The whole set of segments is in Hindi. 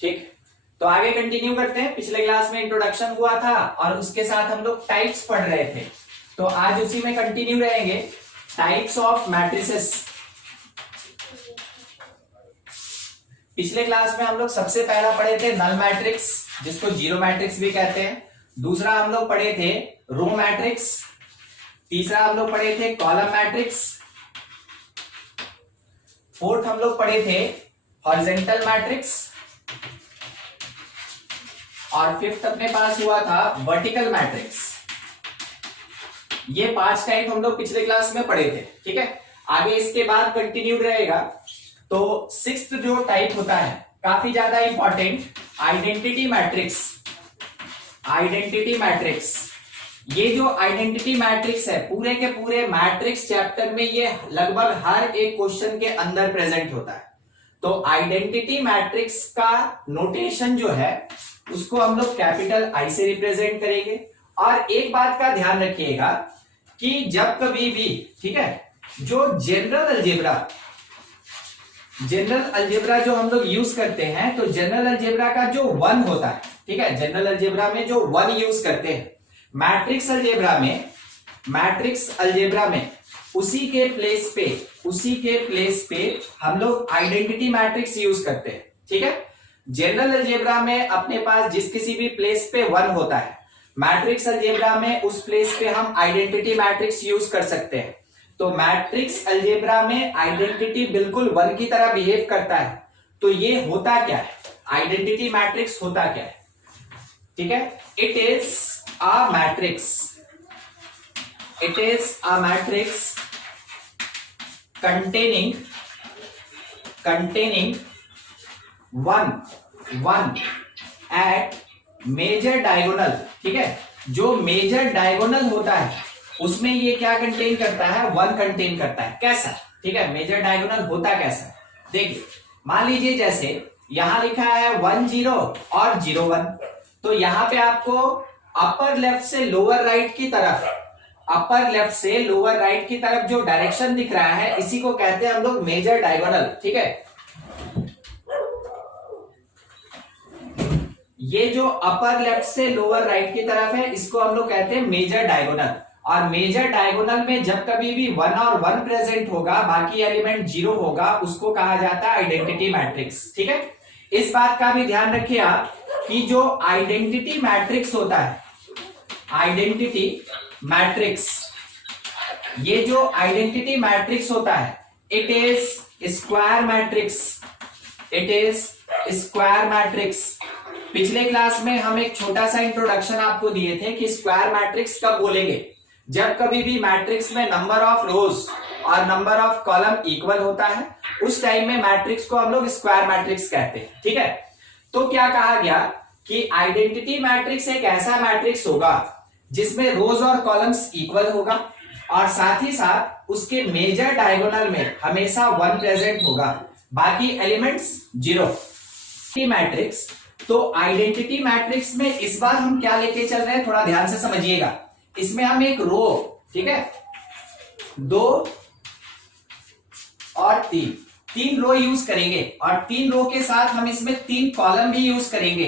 ठीक, तो आगे कंटिन्यू करते हैं। पिछले क्लास में इंट्रोडक्शन हुआ था और उसके साथ हम लोग टाइप्स पढ़ रहे थे, तो आज उसी में कंटिन्यू रहेंगे। Types of matrices. पिछले क्लास में हम लोग सबसे पहला पढ़े थे नल मैट्रिक्स, जिसको जीरो मैट्रिक्स भी कहते हैं। दूसरा हम लोग पढ़े थे रो मैट्रिक्स। तीसरा हम लोग पढ़े थे कॉलम मैट्रिक्स। फोर्थ हम लोग पढ़े थे हॉरिजॉन्टल मैट्रिक्स। और फिफ्थ अपने पास हुआ था वर्टिकल मैट्रिक्स। ये 5 टाइप हम लोग पिछले क्लास में पढ़े थे। ठीक है, आगे इसके बाद कंटिन्यू रहेगा। तो सिक्स्थ जो टाइप होता है, काफी ज्यादा important, identity matrix. Identity matrix, ये जो आइडेंटिटी मैट्रिक्स है, पूरे के पूरे मैट्रिक्स चैप्टर में ये लगभग हर एक क्वेश्चन के अंदर प्रेजेंट होता है। तो आइडेंटिटी मैट्रिक्स का नोटेशन जो है उसको हम लोग कैपिटल आई से रिप्रेजेंट करेंगे। और एक बात का ध्यान रखिएगा कि जब कभी भी, ठीक है, जो जनरल अलजेब्रा जो हम लोग यूज करते हैं, तो जनरल अलजेब्रा का जो 1 होता है, ठीक है, जनरल अलजेब्रा में जो 1 यूज करते हैं, मैट्रिक्स अलजेब्रा में उसी के प्लेस पे हम लोग आइडेंटिटी मैट्रिक्स यूज करते हैं। ठीक है, जनरल अलजेब्रा में अपने पास जिस किसी भी प्लेस पे 1 होता है, मैट्रिक्स अलजेब्रा में उस प्लेस पे हम आइडेंटिटी मैट्रिक्स यूज कर सकते हैं। तो मैट्रिक्स अलजेब्रा में आइडेंटिटी बिल्कुल 1 की तरह बिहेव करता है। तो ये होता क्या है, आइडेंटिटी मैट्रिक्स होता क्या है? ठीक है, it is a matrix containing one at major diagonal. ठीक है, जो मेजर डायगोनल होता है उसमें ये क्या कंटेन करता है, 1 कंटेन करता है। कैसा? ठीक है, मेजर डायगोनल होता कैसा, देखिए, मान लीजिए जैसे यहां लिखा है 1 0 और 0 1, तो यहां पे आपको अपर लेफ्ट से लोअर राइट की तरफ जो डायरेक्शन दिख रहा है, इसी को कहते हैं हम लोग मेजर डायगोनल। ठीक है, ये जो अपर लेफ्ट से लोअर राइट की तरफ है, इसको हम लोग कहते हैं मेजर डायगोनल। और मेजर डायगोनल में जब कभी भी 1 और 1 प्रेजेंट होगा, बाकी एलिमेंट 0 होगा, उसको कहा जाता है आइडेंटिटी मैट्रिक्स। ठीक है, इस बात का भी ध्यान रखिए आप कि जो आइडेंटिटी मैट्रिक्स होता है, आइडेंटिटी मैट्रिक्स, ये जो आइडेंटिटी मैट्रिक्स होता है, इट इज स्क्वायर मैट्रिक्स। पिछले क्लास में हम एक छोटा सा इंट्रोडक्शन आपको दिए थे कि स्क्वायर मैट्रिक्स कब बोलेंगे, जब कभी भी मैट्रिक्स में नंबर ऑफ रोज और नंबर ऑफ कॉलम इक्वल होता है, उस टाइम में मैट्रिक्स को हम लोग स्क्वायर मैट्रिक्स कहते हैं। ठीक है, तो क्या कहा गया कि आइडेंटिटी मैट्रिक्स एक ऐसा मैट्रिक्स होगा जिसमें रोज और कॉलम्स इक्वल होगा और साथ ही साथ उसके मेजर डायगोनल में हमेशा 1 प्रेजेंट होगा, बाकी एलिमेंट्स 0। मैट्रिक्स, तो आइडेंटिटी मैट्रिक्स में इस बार हम क्या लेके चल रहे हैं, थोड़ा ध्यान से समझिएगा। इसमें हम एक रो, ठीक है, 2 और 3 रो यूज करेंगे और 3 रो के साथ हम इसमें 3 कॉलम भी यूज करेंगे,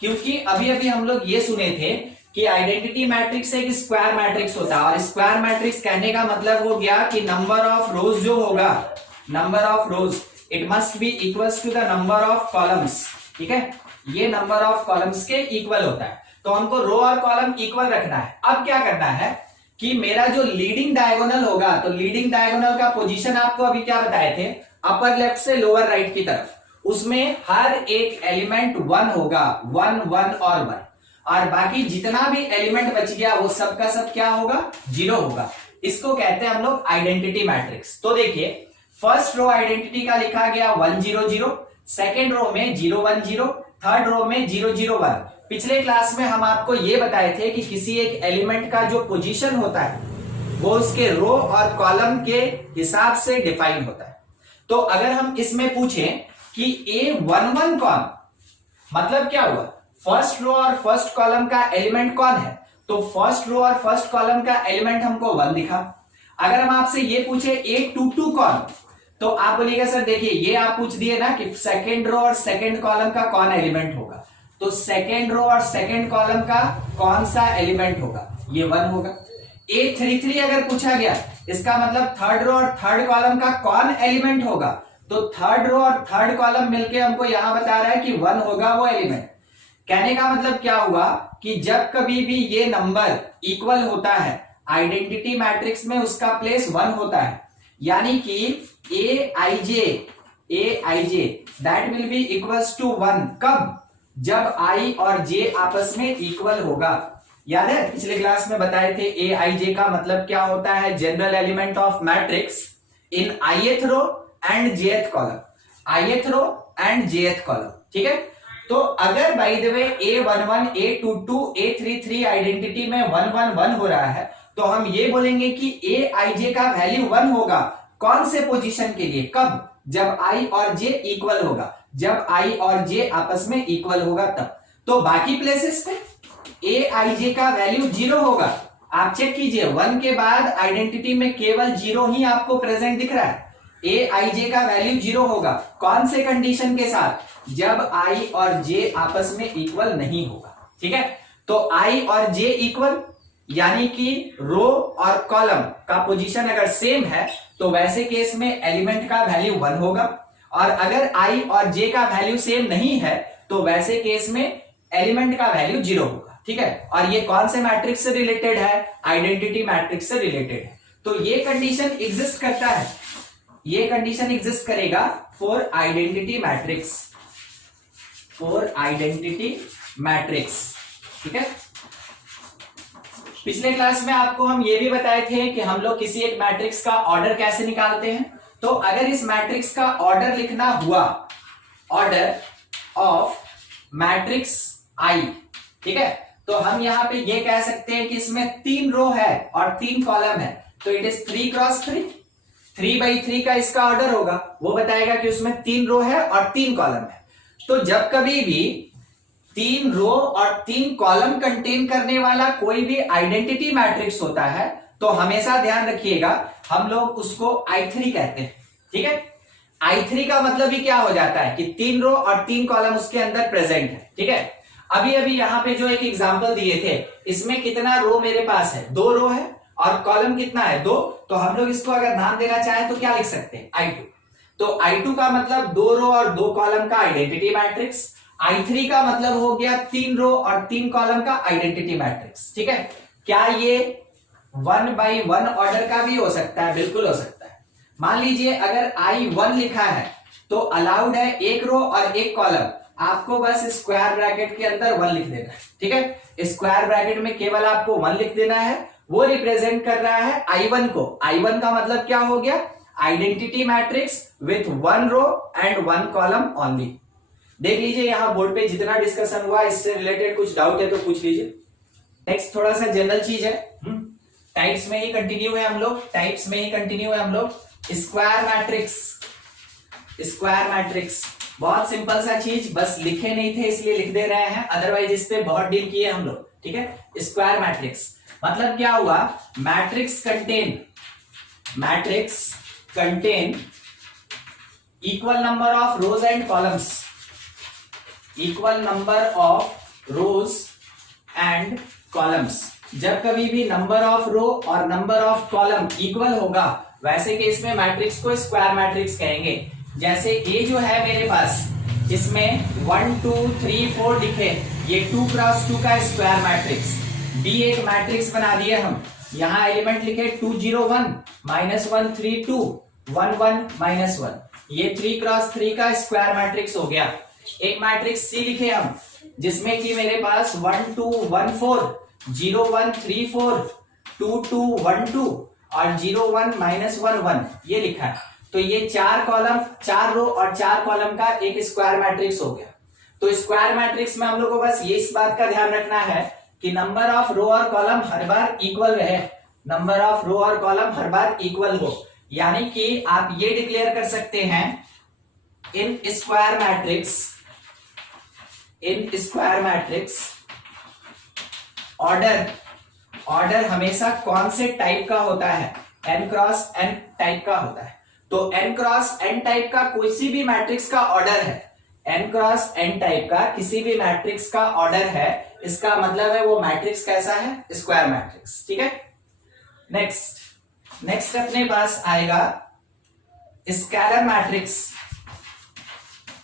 क्योंकि अभी हम लोग ये सुने थे कि आइडेंटिटी मैट्रिक्स एक स्क्वायर मैट्रिक्स होता है। और स्क्वायर मैट्रिक्स कहने का मतलब हो गया कि नंबर ऑफ रोज जो होगा, number of rows, it must be equals to the number of columns. ठीक है, ये नंबर ऑफ कॉलम्स के इक्वल होता है, तो हमको रो और कॉलम इक्वल रखना है। अब क्या करना है कि मेरा जो लीडिंग डायगोनल होगा, तो लीडिंग डायगोनल का पोजीशन आपको अभी क्या बताए थे, अपर लेफ्ट से लोअर राइट की तरफ, उसमें हर एक एलिमेंट 1 होगा, 1 1 और 1, और बाकी जितना भी एलिमेंट बच गया वो सब का सब क्या होगा, 0 होगा। इसको कहते हैं हम लोग आइडेंटिटी मैट्रिक्स। तो देखिए, फर्स्ट रो आइडेंटिटी का लिखा गया 1 0 0, सेकेंड रो में 0 1 0, थर्ड रो में 0 0 1। पिछले क्लास में हम आपको ये बताए थे कि किसी एक एलिमेंट का जो पोजीशन होता है वो उसके रो और कॉलम के हिसाब से डिफाइन होता है। तो अगर हम इसमें पूछें कि A11 कौन, मतलब क्या हुआ, फर्स्ट रो और फर्स्ट कॉलम का एलिमेंट कौन है, तो फर्स्ट रो और फर्स्ट कॉलम का एलिमेंट हमको 1 दिखा। अगर हम आपसे ये पूछे A22 कौन, तो आप बोलिएगा सर देखिए ये आप पूछ दिए ना कि सेकेंड रो और सेकेंड कॉलम का कौन एलिमेंट होगा, तो सेकेंड रो और सेकेंड कॉलम का कौन सा एलिमेंट होगा, ये 1 होगा। A33 अगर पूछा गया इसका मतलब थर्ड रो और थर्ड कॉलम का कौन एलिमेंट होगा, तो थर्ड रो और थर्ड कॉलम मिलके हमको यहां बता रहा है कि 1 होगा वो एलिमेंट। कहने का मतलब क्या हुआ कि जब कभी भी ये नंबर इक्वल होता है आइडेंटिटी मैट्रिक्स में उसका प्लेस 1 होता है, यानी कि aij that will be equals to 1 कब, जब i और j आपस में इक्वल होगा। याद है पिछले क्लास में बताए थे aij का मतलब क्या होता है, general element of matrix in ith row and jth column, ith row and jth column, ठीक है। तो अगर by the way a11 a22 a33 identity में 1 1 1 हो रहा है, तो हम ये बोलेंगे कि aij का वैल्यू 1 होगा कौन से पोजीशन के लिए, कब, जब i और j इक्वल होगा, जब i और j आपस में इक्वल होगा तब। तो बाकी प्लेसेस पे aij का वैल्यू 0 होगा। आप चेक कीजिए 1 के बाद आइडेंटिटी में केवल 0 ही आपको प्रेजेंट दिख रहा है, aij का वैल्यू 0 होगा कौन से कंडीशन के साथ, जब i और j आपस में इक्वल नहीं होगा, ठीक है। तो i और j इक्वल यानी कि रो और कॉलम का पोजीशन अगर सेम है तो वैसे केस में एलिमेंट का वैल्यू 1 होगा, और अगर i और j का वैल्यू सेम नहीं है तो वैसे केस में एलिमेंट का वैल्यू 0 होगा, ठीक है। और ये कौन से मैट्रिक्स से रिलेटेड है, आइडेंटिटी मैट्रिक्स से रिलेटेड है। तो ये कंडीशन एग्जिस्ट करता है, ये कंडीशन एग्जिस्ट करेगा for identity matrix, for identity matrix, ठीक है। पिछले क्लास में आपको हम ये भी बताए थे कि हम लोग किसी एक मैट्रिक्स का ऑर्डर कैसे निकालते हैं। तो अगर इस मैट्रिक्स का ऑर्डर लिखना हुआ, ऑर्डर ऑफ मैट्रिक्स आई, ठीक है, तो हम यहां पे ये कह सकते हैं कि इसमें 3 रो है और 3 कॉलम है, तो इट इज 3 क्रॉस 3, 3/3 का इसका ऑर्डर होगा, वो बताएगा कि उसमें 3 रो है और 3 कॉलम है। तो जब कभी भी 3 रो और 3 कॉलम कंटेन करने वाला कोई भी आइडेंटिटी मैट्रिक्स होता है तो हमेशा ध्यान रखिएगा हम लोग उसको I3 कहते हैं, ठीक है। I3 का मतलब ही क्या हो जाता है कि 3 रो और 3 कॉलम उसके अंदर प्रेजेंट है, ठीक है। अभी अभी यहां पे जो एक एग्जांपल दिए थे इसमें कितना रो मेरे पास है, 2 रो है और कॉलम कितना है 2, तो हम लोग इसको अगर नाम देना चाहें तो क्या लिख सकते हैं, I2। तो I2 का मतलब 2 रो और 2 कॉलम का आइडेंटिटी मैट्रिक्स, I3 का मतलब हो गया 3 रो और 3 कॉलम का आइडेंटिटी मैट्रिक्स, ठीक है। क्या ये 1/1 ऑर्डर का भी हो सकता है, बिल्कुल हो सकता है। मान लीजिए अगर I1 लिखा है तो अलाउड है 1 रो और 1 कॉलम, आपको बस स्क्वायर ब्रैकेट के अंदर 1 लिख देना है, ठीक है। स्क्वायर ब्रैकेट में केवल आपको 1 लिख देना है, वो रिप्रेजेंट कर रहा है I1 को। I1 का मतलब क्या हो गया, identity matrix with 1 row and 1 column only. देख लीजिए यहां बोर्ड पे जितना डिस्कशन हुआ इससे रिलेटेड कुछ डाउट है तो पूछ लीजिए। नेक्स्ट थोड़ा सा जनरल चीज है, टाइप्स में ही कंटिन्यू है हम लोग, टाइप्स में ही कंटिन्यू है हम लोग। स्क्वायर मैट्रिक्स, स्क्वायर मैट्रिक्स बहुत सिंपल सा चीज, बस लिखे नहीं थे इसलिए लिख दे रहे हैं, अदरवाइज इस पे बहुत डील किए हम लोग, ठीक है। स्क्वायर मैट्रिक्स मतलब क्या हुआ, matrix contain equal number of rose and columns, equal number of rose and columns. जब कभी भी नंबर ऑफ रो और नंबर ऑफ कॉलम इक्वल होगा वैसे केस में मैट्रिक्स को स्क्वायर मैट्रिक्स कहेंगे। जैसे ये जो है मेरे पास इसमें 1 2 3 4 लिखे, ये 2 क्रॉस 2 का स्क्वायर मैट्रिक्स। डी एक मैट्रिक्स बना दिए हम, यहां एलिमेंट लिखे 2 0 1 -1 3 2 1 1 -1, ये 3 क्रॉस 3 का स्क्वायर मैट्रिक्स हो गया। एक मैट्रिक्स सी लिखे हम जिसमें कि मेरे पास 1 2 1 4 0 1 3 4 2 2 1 2 और 0 1 -1 1 ये लिखा है। तो ये 4 कॉलम, 4 रो और 4 कॉलम का एक स्क्वायर मैट्रिक्स हो गया। तो स्क्वायर मैट्रिक्स में हम लोग को बस ये इस बात का ध्यान रखना है कि नंबर ऑफ रो और कॉलम हर बार इक्वल रहे, नंबर ऑफ रो और कॉलम हर बार इक्वल हो। यानी कि आप ये डिक्लेयर कर सकते हैं इन स्क्वायर मैट्रिक्स ऑर्डर हमेशा कौन से टाइप का होता है, n क्रॉस n टाइप का होता है। तो n क्रॉस n टाइप का कोई सी भी मैट्रिक्स का ऑर्डर है, n क्रॉस n टाइप का किसी भी मैट्रिक्स का ऑर्डर है, इसका मतलब है वो मैट्रिक्स कैसा है, स्क्वायर मैट्रिक्स। ठीक है, नेक्स्ट अपने पास आएगा स्केलर मैट्रिक्स।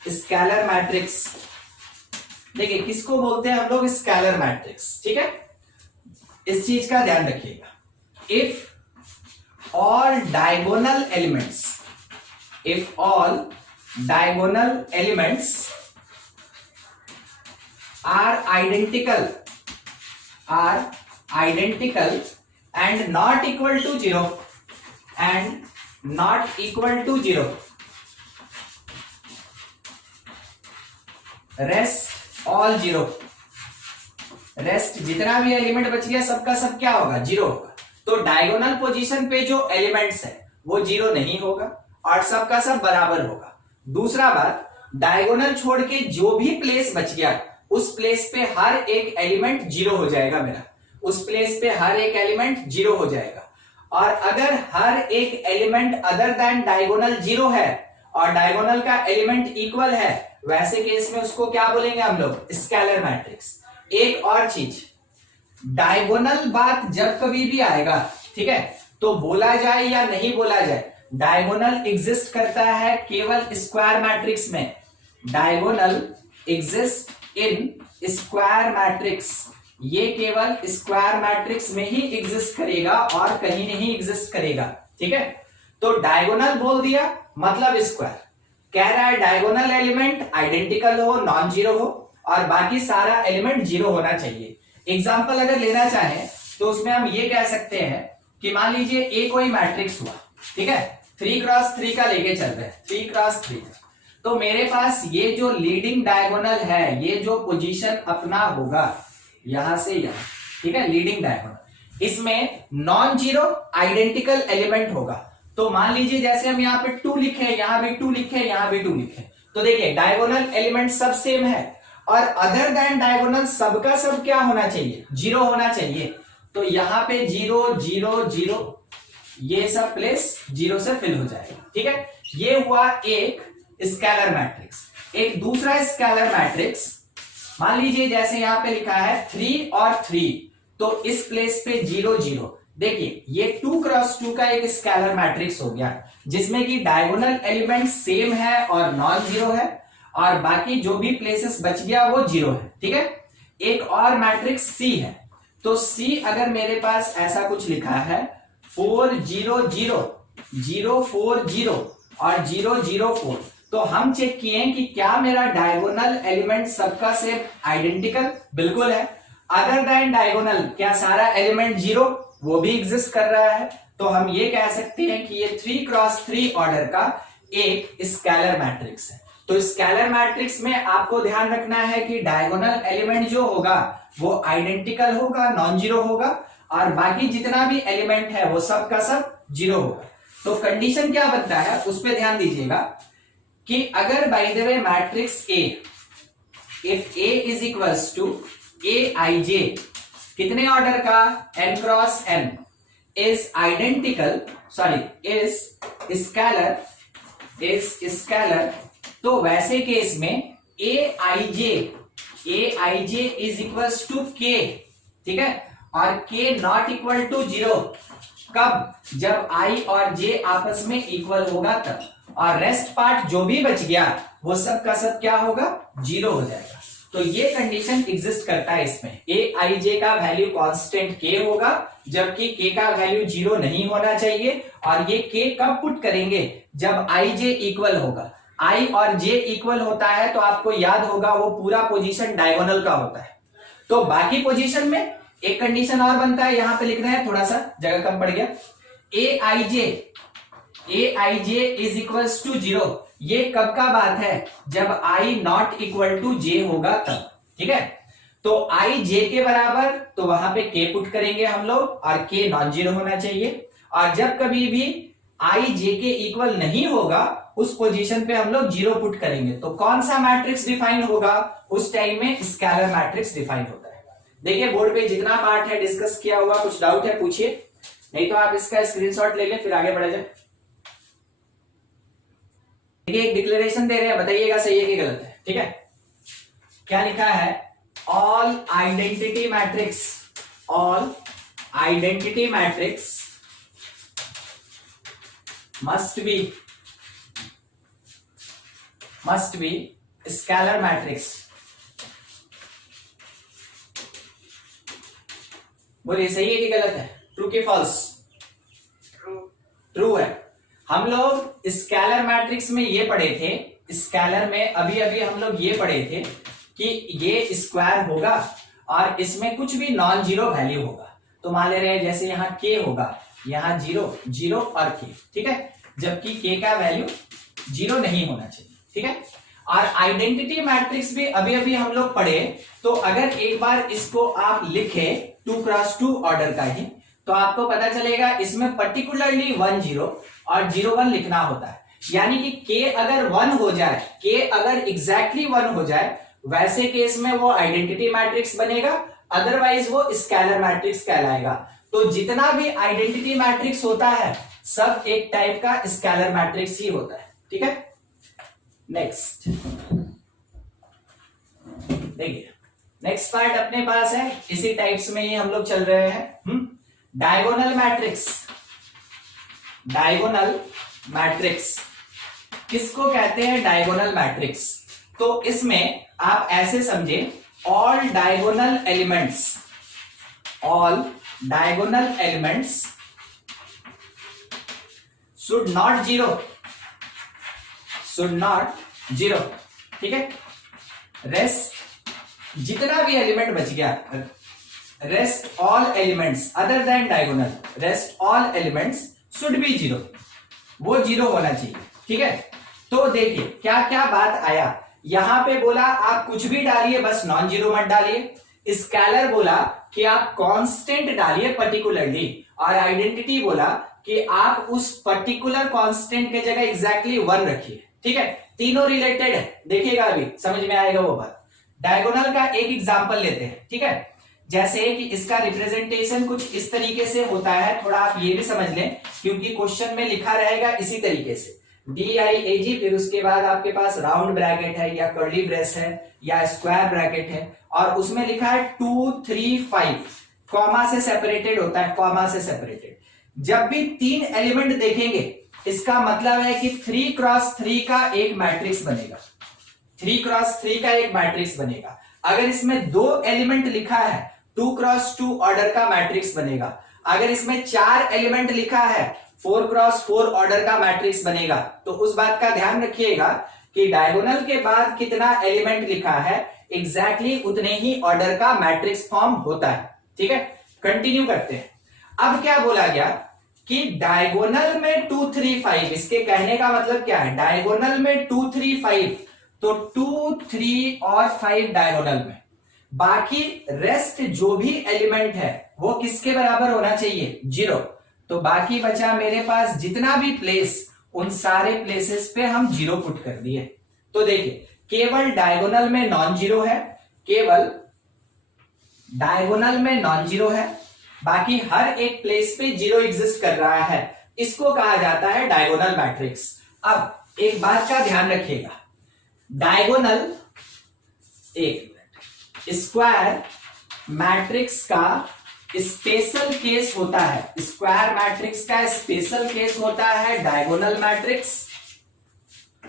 स्केलर मैट्रिक्स देखिए किसको बोलते हैं हम लोग, स्केलर मैट्रिक्स। ठीक है, इस चीज का ध्यान रखिएगा। If all diagonal elements, if all diagonal elements are identical and not equal to 0 and not equal to 0, rest all 0, rest जितना भी एलिमेंट बच गया सबका सब क्या होगा, जीरो होगा। तो डायगोनल पोजीशन पे जो एलिमेंट्स है वो जीरो नहीं होगा और सबका सब बराबर होगा। दूसरा बात, डायगोनल छोड़ के जो भी प्लेस बच गया उस प्लेस पे हर एक एलिमेंट जीरो हो जाएगा मेरा, उस प्लेस पे हर एक एलिमेंट जीरो हो जाएगा। और अगर हर एक element other than diagonal zero है और डायगोनल का एलिमेंट इक्वल है, वैसे केस में उसको क्या बोलेंगे हम लोग, स्केलर मैट्रिक्स। एक और चीज, डायगोनल बात जब कभी भी आएगा, ठीक है, तो बोला जाए या नहीं बोला जाए, डायगोनल एग्जिस्ट करता है केवल स्क्वायर मैट्रिक्स में। Diagonal exist in square matrix, ये केवल स्क्वायर मैट्रिक्स में ही एग्जिस्ट करेगा और कहीं नहीं एग्जिस्ट करेगा। ठीक है, तो डायगोनल बोल दिया मतलब स्क्वायर। कह रहा है डायगोनल एलिमेंट आइडेंटिकल हो, नॉन जीरो हो और बाकी सारा एलिमेंट जीरो होना चाहिए। एग्जांपल अगर लेना चाहें तो उसमें हम ये कह सकते हैं कि मान लीजिए ए कोई मैट्रिक्स हुआ, ठीक है, 3x3 का लेके चल रहे हैं, 3x3। तो मेरे पास ये जो लीडिंग डायगोनल है, ये जो पोजीशन अपना होगा यहां से यहां, ठीक है, लीडिंग डायगोनल, इसमें नॉन जीरो आइडेंटिकल एलिमेंट होगा। तो मान लीजिए जैसे हम यहाँ पे 2 लिखे, यहां भी 2 लिखे, यहां भी 2 लिखे, तो देखिए डायगोनल एलिमेंट सब सेम है और अदर देन डायगोनल सबका सब क्या होना चाहिए, जीरो होना चाहिए। तो यहां पे 0 0 0, ये सब प्लेस जीरो से फिल हो जाएगा। ठीक है, ये हुआ एक स्केलर मैट्रिक्स। एक दूसरा स्केलर मैट्रिक्स, मान लीजिए जैसे यहां पे लिखा है 3 और 3, तो इस प्लेस पे 0 0। देखिए ये 2x2 का एक स्केलर मैट्रिक्स हो गया जिसमें कि डायगोनल एलिमेंट सेम है और नॉन जीरो है और बाकी जो भी प्लेसेस बच गया वो जीरो है। ठीक है, एक और मैट्रिक्स C है, तो C अगर मेरे पास ऐसा कुछ लिखा है 4 0 0 0 4 0 और 0 0 4, तो हम चेक किए कि क्या मेरा डायगोनल एलिमेंट सबका सेम आइडेंटिकल, बिल्कुल है। अदर देन डायगोनल क्या सारा एलिमेंट जीरो, वो भी एग्जिस्ट कर रहा है। तो हम ये कह सकते हैं कि ये 3x3 ऑर्डर का एक स्केलर मैट्रिक्स है। तो स्केलर मैट्रिक्स में आपको ध्यान रखना है कि डायगोनल एलिमेंट जो होगा वो आइडेंटिकल होगा, नॉन जीरो होगा और बाकी जितना भी एलिमेंट है वो सब का सब जीरो होगा। तो कंडीशन क्या बनता है उस पर ध्यान दीजिएगा कि अगर by the way matrix A, if A is equals to Aij, कितने ऑर्डर का, n cross n, is identical, sorry is scalar, तो वैसे केस में Aij is equals to k, ठीक है, और k नॉट इक्वल टू 0। कब, जब i और j आपस में इक्वल होगा तब, और रेस्ट पार्ट जो भी बच गया वो सब का सब क्या होगा, जीरो हो जाएगा। तो ये कंडीशन एग्जिस्ट करता है इसमें, Aij का वैल्यू कांस्टेंट k होगा जबकि k का वैल्यू जीरो नहीं होना चाहिए। और ये k कब पुट करेंगे, जब ij इक्वल होगा। i और j इक्वल होता है तो आपको याद होगा वो पूरा पोजीशन डायगोनल का होता है। तो बाकी पोजीशन में एक कंडीशन और बनता है, यहां पे लिखना है, थोड़ा सा जगह कम पड़ गया, Aij इज इक्वल्स टू 0। ये कब का बात है, जब i not equal to j होगा तब। ठीक है, तो i j के बराबर, तो वहां पे k पुट करेंगे हम लोग और k नॉन जीरो होना चाहिए। और जब कभी भी i j के इक्वल नहीं होगा उस पोजीशन पे हम लोग जीरो पुट करेंगे। तो कौन सा मैट्रिक्स डिफाइन होगा, उस टाइम में स्केलर मैट्रिक्स डिफाइन होता है। देखिए बोर्ड पे जितना पार्ट है डिस्कस किया हुआ, कुछ डाउट है पूछिए, नहीं तो आप इसका स्क्रीनशॉट ले लें फिर आगे बढ़ा जाए। देखिए एक डिक्लेरेशन दे रहे हैं, बताइएगा सही है कि गलत है। ठीक है, क्या लिखा है? All identity matrix, all identity matrix must be scalar matrix. बोलिए सही है कि गलत है, ट्रू कि फॉल्स? ट्रू है। हम लोग स्केलर मैट्रिक्स में ये पढ़े थे, स्केलर में अभी अभी हम लोग ये पढ़े थे कि ये स्क्वायर होगा और इसमें कुछ भी नॉन जीरो वैल्यू होगा। तो मान ले रहे हैं जैसे यहाँ के होगा, यहाँ 0 0 और के, ठीक है, जबकि के का वैल्यू 0 नहीं होना चाहिए। ठीक है, और आइडेंटिटी मैट्रिक्स भी अभी अभी हम लोग पढ़े। तो अगर एक बार इसको आप लिखे 2x2 ऑर्डर का ही, तो आपको पता चलेगा इसमें पर्टिकुलरली 1 0 और 0 1 लिखना होता है। यानी कि के अगर 1 हो जाए, के अगर एग्जैक्टली 1 हो जाए, वैसे केस में वो आइडेंटिटी मैट्रिक्स बनेगा, अदरवाइज वो स्केलर मैट्रिक्स कहलाएगा। तो जितना भी आइडेंटिटी मैट्रिक्स होता है सब एक टाइप का स्केलर मैट्रिक्स ही होता है। ठीक है, नेक्स्ट देखिए, नेक्स्ट पार्ट अपने पास है, इसी टाइप्स में ही हम लोग चल रहे हैं। डायगोनल मैट्रिक्स, डायगोनल मैट्रिक्स किसको कहते हैं? Diagonal matrix. तो इसमें आप ऐसे समझे, all diagonal elements, all diagonal elements should not zero, should not zero. ठीक है, रेस्ट जितना भी एलिमेंट बच गया, rest all elements other than diagonal, rest all elements should be zero, वो जीरो होना चाहिए। ठीक है, तो देखिए क्या क्या बात आया। यहां पे बोला आप कुछ भी डालिए, बस नॉन जीरो मत डालिए। स्केलर बोला कि आप कांस्टेंट डालिए पर्टिकुलरली, और आइडेंटिटी बोला कि आप उस पर्टिकुलर कांस्टेंट के जगह एग्जैक्टली 1 रखिए। ठीक है, तीनों रिलेटेड है, देखिएगा अभी समझ में आएगा वो बात। डायगोनल का एक एग्जांपल लेते हैं। ठीक है, जैसे कि इसका रिप्रेजेंटेशन कुछ इस तरीके से होता है, थोड़ा आप ये भी समझ लें क्योंकि क्वेश्चन में लिखा रहेगा इसी तरीके से, DIAG, फिर उसके बाद आपके पास राउंड ब्रैकेट है या कर्ली ब्रेस है या स्क्वायर ब्रैकेट है, और उसमें लिखा है 2 3 5, कॉमा से सेपरेटेड होता है, कॉमा से सेपरेटेड। जब भी 3 एलिमेंट देखेंगे इसका मतलब है कि 3x3 का एक मैट्रिक्स बनेगा, 3x3 का एक मैट्रिक्स बनेगा। अगर इसमें 2 एलिमेंट लिखा है 2x2 ऑर्डर का मैट्रिक्स बनेगा। अगर इसमें 4 एलिमेंट लिखा है 4x4 ऑर्डर का मैट्रिक्स बनेगा। तो उस बात का ध्यान रखिएगा कि डायगोनल के बाद कितना एलिमेंट लिखा है एग्जैक्टली उतने ही ऑर्डर का मैट्रिक्स फॉर्म होता है। ठीक है, कंटिन्यू करते हैं। अब क्या बोला गया कि डायगोनल में 2 3 5, इसके कहने का मतलब क्या है? डायगोनल में 2 3 5, तो 2 3 और 5 डायगोनल में, बाकी रेस्ट जो भी एलिमेंट है वो किसके बराबर होना चाहिए? 0। तो बाकी बचा मेरे पास जितना भी प्लेस, उन सारे प्लेसेस पे हम 0 पुट कर दिए। तो देखिए केवल डायगोनल में नॉन जीरो है, केवल डायगोनल में नॉन जीरो है, बाकी हर एक प्लेस पे 0 एग्जिस्ट कर रहा है। इसको कहा जाता है डायगोनल मैट्रिक्स। अब एक बात का ध्यान रखिएगा, डायगोनल, एक मिनट, स्क्वायर मैट्रिक्स का स्पेशल केस होता है, स्क्वायर मैट्रिक्स का स्पेशल केस होता है डायगोनल मैट्रिक्स।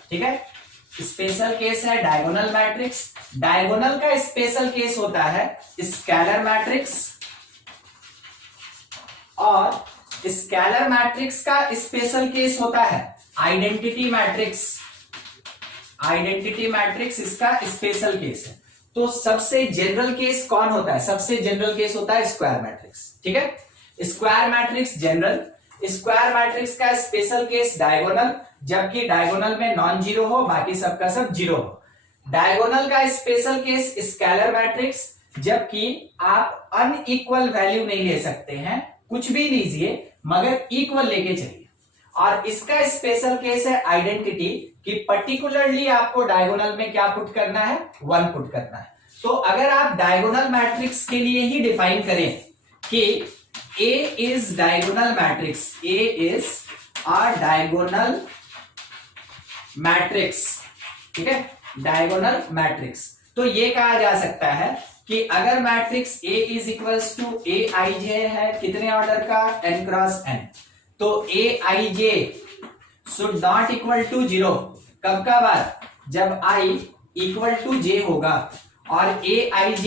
ठीक है, स्पेशल केस है डायगोनल मैट्रिक्स। डायगोनल का स्पेशल केस होता है स्केलर मैट्रिक्स, और स्केलर मैट्रिक्स का स्पेशल केस होता है आइडेंटिटी मैट्रिक्स। आइडेंटिटी मैट्रिक्स इसका स्पेशल केस है। तो सबसे जनरल केस कौन होता है? सबसे जनरल केस होता है स्क्वायर मैट्रिक्स। ठीक है, square matrix general, square matrix का स्पेशल केस डायगोनल, जबकि डायगोनल में नॉन जीरो हो, बाकी सबका सब जीरो हो। डायगोनल का स्पेशल केस स्केलर मैट्रिक्स, जबकि आप अनइक्वल वैल्यू नहीं ले सकते हैं, कुछ भी लीजिए मगर इक्वल लेके चलिए। और इसका स्पेशल केस है आइडेंटिटी, कि पर्टिकुलरली आपको डायगोनल में क्या पुट करना है? 1 पुट करना है। तो अगर आप डायगोनल मैट्रिक्स के लिए ही डिफाइन करें कि A is diagonal matrix, A is a diagonal matrix, ठीक है, डायगोनल मैट्रिक्स। तो ये कहा जा सकता है कि अगर matrix A is equals to Aij है कितने ऑर्डर का, n क्रॉस n, तो Aij should not equal to 0 कब का बाद, जब I इक्वल टू j होगा, और Aij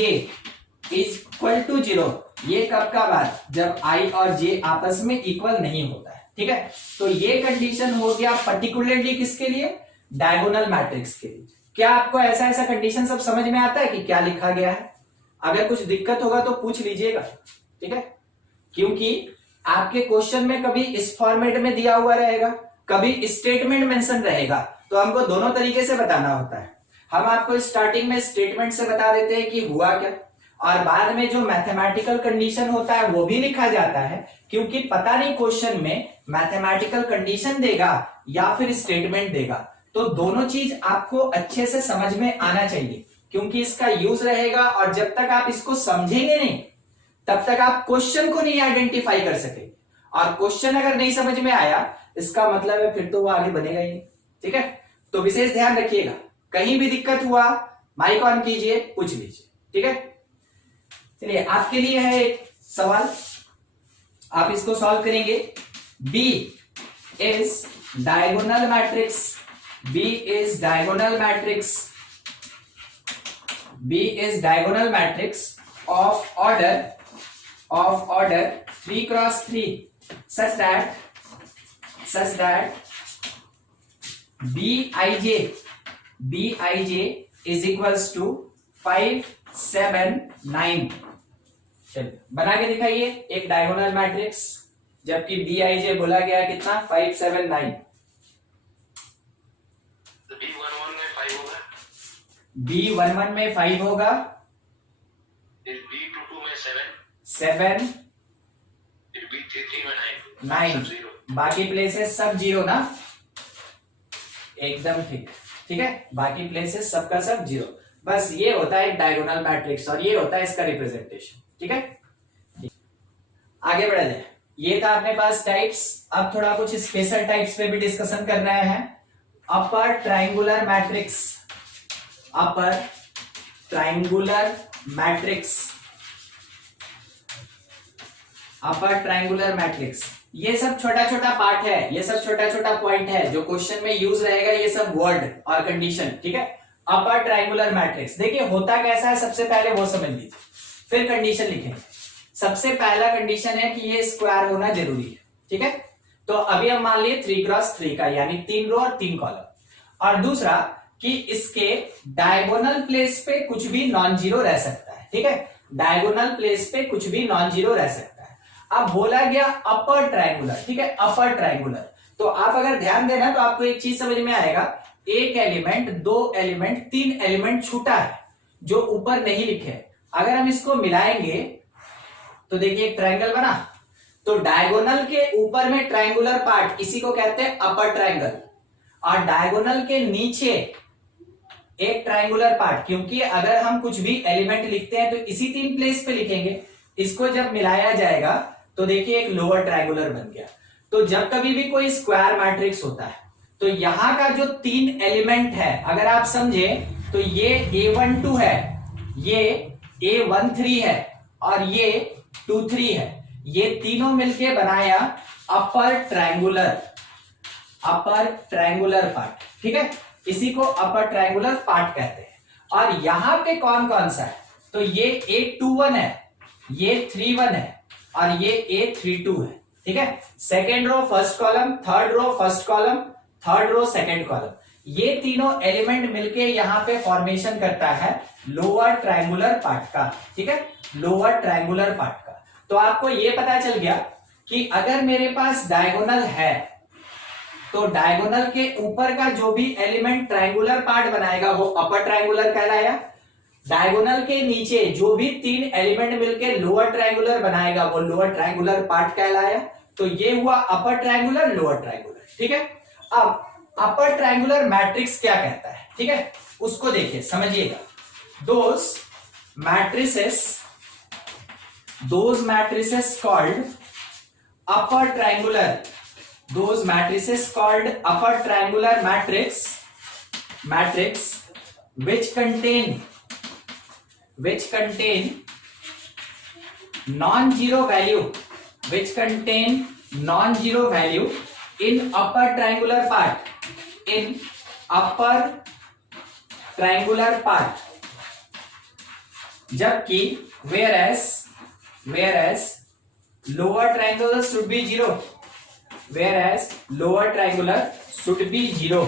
इज इक्वल टू 0 ये कब का बाद, जब I और j आपस में इक्वल नहीं होता है, ठीक है। तो ये कंडीशन हो गया पर्टिकुलरली किसके लिए, डायगोनल मैट्रिक्स के लिए। क्या आपको ऐसा ऐसा कंडीशन सब समझ में आता है कि क्या लिखा गया है? अगर कुछ दिक्कत होगा तो पूछ लीजिएगा, ठीक है, क्योंकि आपके क्वेश्चन में कभी इस फॉर्मेट में दिया हुआ रहेगा, कभी स्टेटमेंट मेंशन रहेगा, तो हमको दोनों तरीके से बताना होता है। हम आपको स्टार्टिंग में स्टेटमेंट से बता देते हैं कि हुआ क्या, और बाद में जो मैथमेटिकल कंडीशन होता है वो भी लिखा जाता है, क्योंकि पता नहीं क्वेश्चन में मैथमेटिकल कंडीशन देगा या फिर स्टेटमेंट देगा, तो दोनों चीज आपको अच्छे से समझ में आना चाहिए, क्योंकि इसका यूज रहेगा। और जब तक आप इसको समझेंगे नहीं तब तक आप क्वेश्चन को नहीं आइडेंटिफाई कर सके, और क्वेश्चन अगर नहीं समझ में आया इसका मतलब है फिर तो वो आगे बनेगा ही नहीं, ठीक है। तो विशेष ध्यान रखिएगा, कहीं भी दिक्कत हुआ माइक ऑन कीजिए, पूछ लीजिए, ठीक है। चलिए आपके लिए है एक सवाल, आप इसको सॉल्व करेंगे। B is diagonal matrix, B is diagonal matrix, B is diagonal matrix of order 3 cross 3 such that Bij is equals to 5 7 9। चलिए बना के दिखाइए एक डायगोनल मैट्रिक्स, जबकि Bij बोला गया कितना, 5 7 9। B11 में 5 होगा, B22 में 7, B33 में 9, बाकी प्लेसेस सब 0 ना, एकदम ठीक, ठीक है, बाकी प्लेसेस सबका सब 0। बस ये होता है एक डायगोनल मैट्रिक्स, और ये होता है इसका रिप्रेजेंटेशन, ठीक है। आगे बढ़ा जाए, ये था अपने पास टाइप्स। अब थोड़ा कुछ स्पेशल टाइप्स पे भी डिस्कशन कर रहे हैं। Upper triangular matrix, upper triangular matrix, upper triangular matrix, ये सब छोटा छोटा पार्ट है, ये सब छोटा छोटा पॉइंट है जो क्वेश्चन में यूज रहेगा, ये सब वर्ड और कंडीशन, ठीक है। अपर ट्राइंगुलर मैट्रिक्स देखिए होता कैसा है, सबसे पहले वो समझ लीजिए, फिर कंडीशन लिखेंगे। सबसे पहला कंडीशन है कि ये स्क्वायर होना जरूरी है, ठीक है। तो अभी हम मान लिए 3 क्रॉस 3 का, यानी 3 रो और 3 कॉलम। और दूसरा कि इसके डायगोनल प्लेस पे कुछ भी नॉन जीरो रह सकता है, ठीक है, डायगोनल प्लेस पे कुछ भी नॉन जीरो रह सकता है। अब बोला गया अपर ट्राइंगुलर, ठीक है, अपर ट्राइंगुलर। तो आप अगर ध्यान देना तो आपको एक चीज समझ में आएगा, एक एलिमेंट, 2 एलिमेंट, 3 एलिमेंट छूटा है जो ऊपर नहीं लिखे। अगर हम इसको मिलाएंगे तो देखिए एक ट्राइंगल बना, तो डायगोनल के ऊपर में ट्राइंगुलर पार्ट, इसी को कहते हैं अपर ट्राइंगल, और डायगोनल के नीचे एक ट्राइंगुलर पार्ट, क्योंकि अगर हम कुछ भी एलिमेंट लिखते हैं तो इसी 3 प्लेस पे लिखेंगे। इसको जब मिलाया जाएगा तो देखिए एक लोअर ट्राइंगुलर बन गया। तो जब कभी भी कोई स्क्वायर मैट्रिक्स होता है तो यहां का जो 3 एलिमेंट है, अगर आप समझे तो ये A12 है, ये A13 है और ये 23 है, ये तीनों मिलके बनाया अपर ट्राइंगुलर पार्ट, ठीक है, इसी को अपर ट्राइंगुलर पार्ट कहते हैं। और यहां पे कौन कौन सा है, तो ये A21 है, ये 31 है और ये A32 है, ठीक है। Second row first column, third row first column, third row second column, ये तीनों एलिमेंट मिलके यहां पे फॉर्मेशन करता है लोअर ट्राइंगुलर पार्ट का, ठीक है, लोअर ट्राइंगुलर पार्ट का। तो आपको ये पता चल गया कि अगर मेरे पास डायगोनल है तो डायगोनल के ऊपर का जो भी एलिमेंट ट्राइंगुलर पार्ट बनाएगा वो अपर ट्राइंगुलर कहलाया। डायगोनल के नीचे जो भी 3 एलिमेंट मिलके लोअर ट्राइंगुलर बनाएगा वो लोअर ट्राइंगुलर पार्ट कहलाया। तो ये हुआ अपर ट्राइंगुलर, लोअर ट्राइंगुलर, ठीक है। अब अपर ट्राइंगुलर मैट्रिक्स क्या कहता है, ठीक है, उसको देखिए समझिएगा। Those matrices called upper triangular those matrices called upper triangular matrix which contain non-zero value in upper triangular part जबकि whereas lower triangular should be zero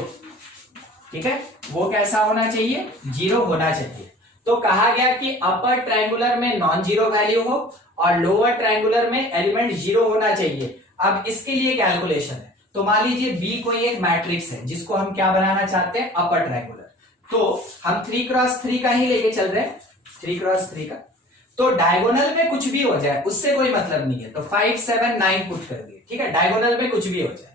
ठीक है, वो कैसा होना चाहिए, जीरो होना चाहिए। तो कहा गया कि अपर ट्रायंगुलर में नॉन जीरो वैल्यू हो और लोअर ट्रायंगुलर में एलिमेंट जीरो होना चाहिए। अब इसके लिए कैलकुलेशन है। तो मान लीजिए बी कोई एक मैट्रिक्स है जिसको हम क्या बनाना चाहते हैं, अपर ट्रायंगुलर। तो हम 3x3 का ही लेके चल रहे हैं, 3x3 का। तो डायगोनल में कुछ भी हो जाए उससे कोई मतलब नहीं है, तो 5 7 9 पुट कर दिए, ठीक है, डायगोनल में कुछ भी हो जाए।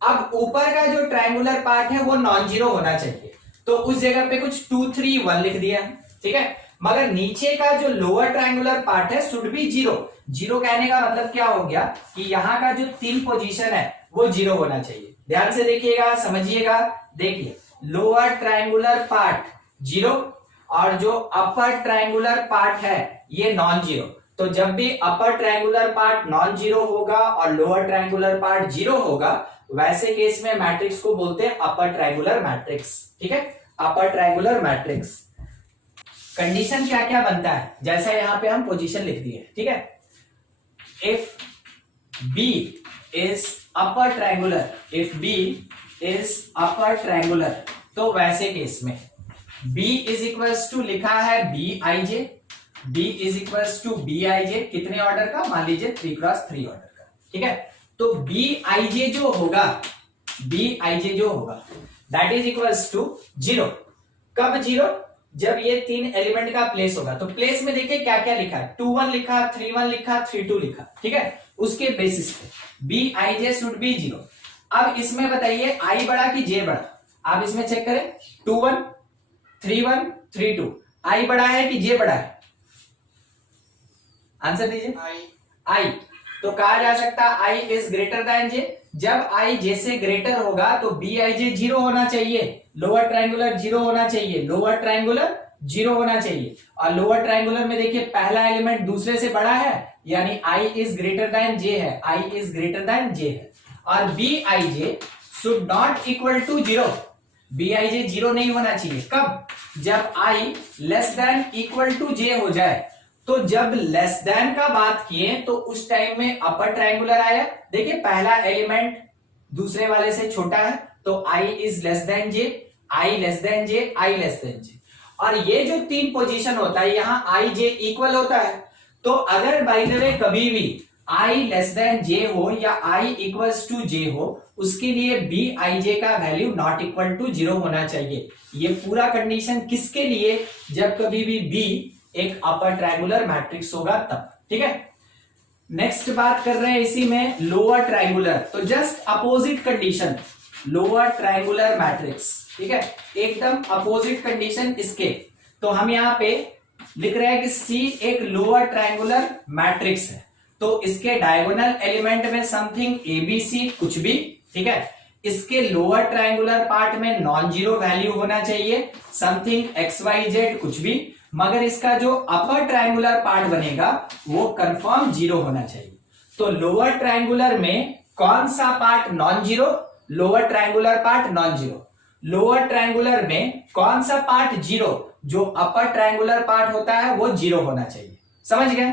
अब ऊपर का जो ट्रायंगुलर पार्ट है वो नॉन जीरो होना चाहिए, तो उस जगह पे कुछ 2 3 1 लिख दिया, ठीक है। मगर नीचे का जो लोअर ट्रायंगुलर पार्ट है शुड बी जीरो। जीरो कहने का मतलब क्या हो गया कि यहाँ का जो 3 पोजीशन है वो जीरो होना चाहिए। ध्यान से देखिएगा, समझिएगा। देखिए, लोअर ट्रायंगुलर पार्ट जीरो और जो अपर ट्रायंगुलर पार्ट है ये नॉन जीरो। तो जब भी अपर ट्रायंगुलर पार्ट नॉन जीरो होगा और लोअर ट्रायंगुलर पार्ट जीरो होगा, वैसे केस में मैट्रिक्स को बोलते हैं अपर ट्रायंगुलर मैट्रिक्स, ठीक है, अपर ट्रायंगुलर मैट्रिक्स। कंडीशन क्या क्या बनता है, जैसे यहां पे हम पोजीशन लिख दिए, ठीक है। If B is upper triangular, तो वैसे केस में b इज इक्वल्स टू लिखा है bij, b is equals to bij, कितने ऑर्डर का, मान लीजिए 3x3 ऑर्डर का, ठीक है। तो bij जो होगा that is equals to zero. कब जीरो, जब ये 3 एलिमेंट का प्लेस होगा। तो प्लेस में देखिए क्या क्या लिखा है, 2 1 लिखा, 3 1 लिखा, 3 2 लिखा, ठीक है। उसके बेसिस पे bij शुड बी जीरो। अब इसमें बताइए i बड़ा कि j बड़ा, आप इसमें चेक करें, 2 1 3 1 3 2, i बड़ा है कि j बड़ा है, आंसर दीजिए। i तो कहा जा सकता है i is greater than j। जब i j से ग्रेटर होगा तो bij जीरो होना चाहिए, लोअर ट्रायंगुलर जीरो होना चाहिए, और लोअर ट्रायंगुलर में देखिए पहला एलिमेंट दूसरे से बड़ा है, यानी i is greater than j है, और bij should not equal to zero. bij zero नहीं होना चाहिए, कब, जब i less than equal to j हो जाए। तो जब लेस देन का बात किए तो उस टाइम में अपर ट्रायंगुलर आया, देखिए पहला एलिमेंट दूसरे वाले से छोटा है, तो i is less than j, i less then j, और ये जो 3 पोजीशन होता है यहाँ i j इक्वल होता है। तो अगर बाय द वे कभी भी i लेस देन j हो या i इक्वल्स टू j हो, उसके लिए bij का value not equal to zero होना चाहिए। ये पूरा कंडीशन किसके लिए, जब कभी भी b एक अपर ट्रायंगुलर मैट्रिक्स होगा तब, ठीक है। नेक्स्ट बात कर रहे हैं इसी में लोअर ट्रायंगुलर, तो just opposite condition, lower triangular matrix, ठीक है, एकदम अपोजिट कंडीशन इसके। तो हम यहां पे लिख रहे हैं कि C एक लोअर ट्रायंगुलर मैट्रिक्स है, तो इसके डायगोनल एलिमेंट में समथिंग ABC कुछ भी, ठीक है। इसके लोअर ट्रायंगुलर पार्ट में नॉन जीरो वैल्यू होना चाहिए, समथिंग XYZ कुछ भी, मगर इसका जो अपर ट्रायंगुलर पार्ट बनेगा वो कंफर्म जीरो होना चाहिए। तो लोअर ट्रायंगुलर में कौन सा part non zero, lower triangular part non zero. Lower triangular में कौन सा पार्ट जीरो, जो अपर ट्रायंगुलर पार्ट होता है वो जीरो होना चाहिए, समझ गए।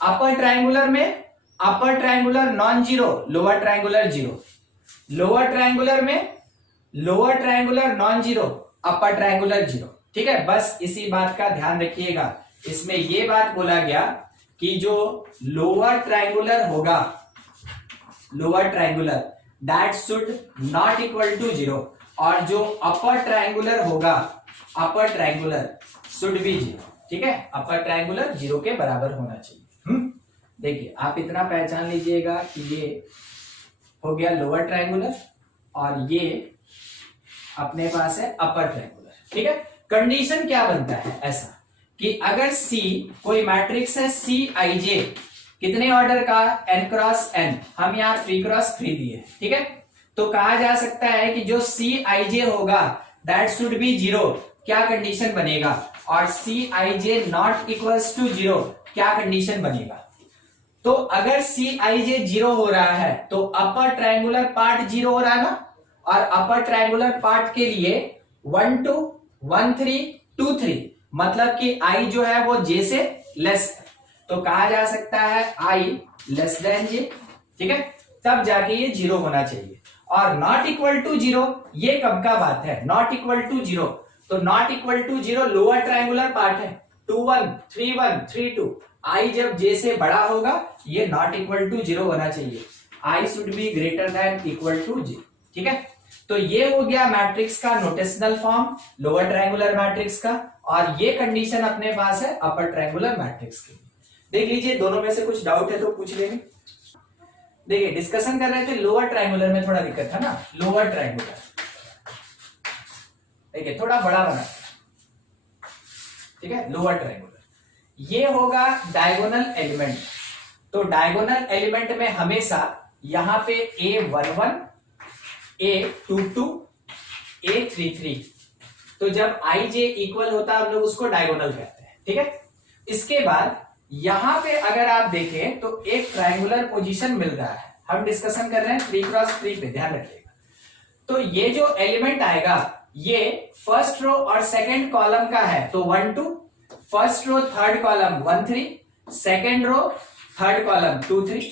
अपर ट्रायंगुलर में upper triangular non zero, lower triangular zero, lower triangular में lower triangular non zero, upper triangular zero, ठीक है। बस इसी बात का ध्यान रखिएगा। इसमें यह बात बोला गया कि जो लोअर ट्रायंगुलर होगा, lower triangular that should not equal to zero, और जो अपर ट्रायंगुलर होगा, upper triangular should be zero, ठीक है, अपर ट्रायंगुलर जीरो के बराबर होना चाहिए। देखिए आप इतना पहचान लीजिएगा कि ये हो गया लोअर ट्रायंगुलर और ये अपने पास है अपर ट्रायंगुलर, ठीक है। कंडीशन क्या बनता है ऐसा कि अगर C कोई मैट्रिक्स है Cij, कितने ऑर्डर का, n क्रॉस n, हम यहाँ 3 क्रॉस 3 दिए, ठीक है। तो कहा जा सकता है कि जो Cij होगा दैट शुड बी 0, क्या कंडीशन बनेगा, और Cij नॉट इक्वल्स टू 0, क्या कंडीशन बनेगा। तो अगर Cij 0 हो रहा है तो अपर ट्रायंगुलर पार्ट 0 हो रहा है ना, और अपर ट्रायंगुलर पार्ट के लिए 1 2 1 3 2 3, मतलब कि i जो है वो j से लेस है, तो कहा जा सकता है i लेस देन j, ठीक है, तब जाके ये 0 होना चाहिए। और नॉट इक्वल टू 0 ये कब का बात है, नॉट इक्वल टू 0, तो not equal to 0 lower triangular part है, 2 1 3 1 3 2, i जब j से बड़ा होगा ये नॉट इक्वल टू 0 होना चाहिए, i should be greater than equal to j, ठीक है। तो ये हो गया मैट्रिक्स का notational form lower triangular matrix का, और ये कंडीशन अपने पास है अपर ट्रायंगुलर मैट्रिक्स की। देख लीजिए दोनों में से कुछ डाउट है तो पूछ लेंगे। देखिए डिस्कशन कर रहे थे लोअर ट्रायंगुलर में थोड़ा दिक्कत था ना, लोअर ट्रायंगुलर देखिए थोड़ा बड़ा बना, ठीक है, लोअर ट्रायंगुलर ये होगा डायगोनल एलिमेंट। तो डायगोनल एलिमेंट में हमेशा यहां पे A11 A22 A33, तो जब ij इक्वल होता है हम लोग उसको डायगोनल कहते हैं, ठीक है। इसके बाद यहां पे अगर आप देखें तो एक ट्रायंगुलर पोजीशन मिल रहा है, हम डिस्कशन कर रहे हैं 3 क्रॉस 3 पे, ध्यान रखिएगा। तो ये जो एलिमेंट आएगा ये फर्स्ट रो और सेकंड कॉलम का है, तो 1 2, first row third column 1 3, second row third column 2 3,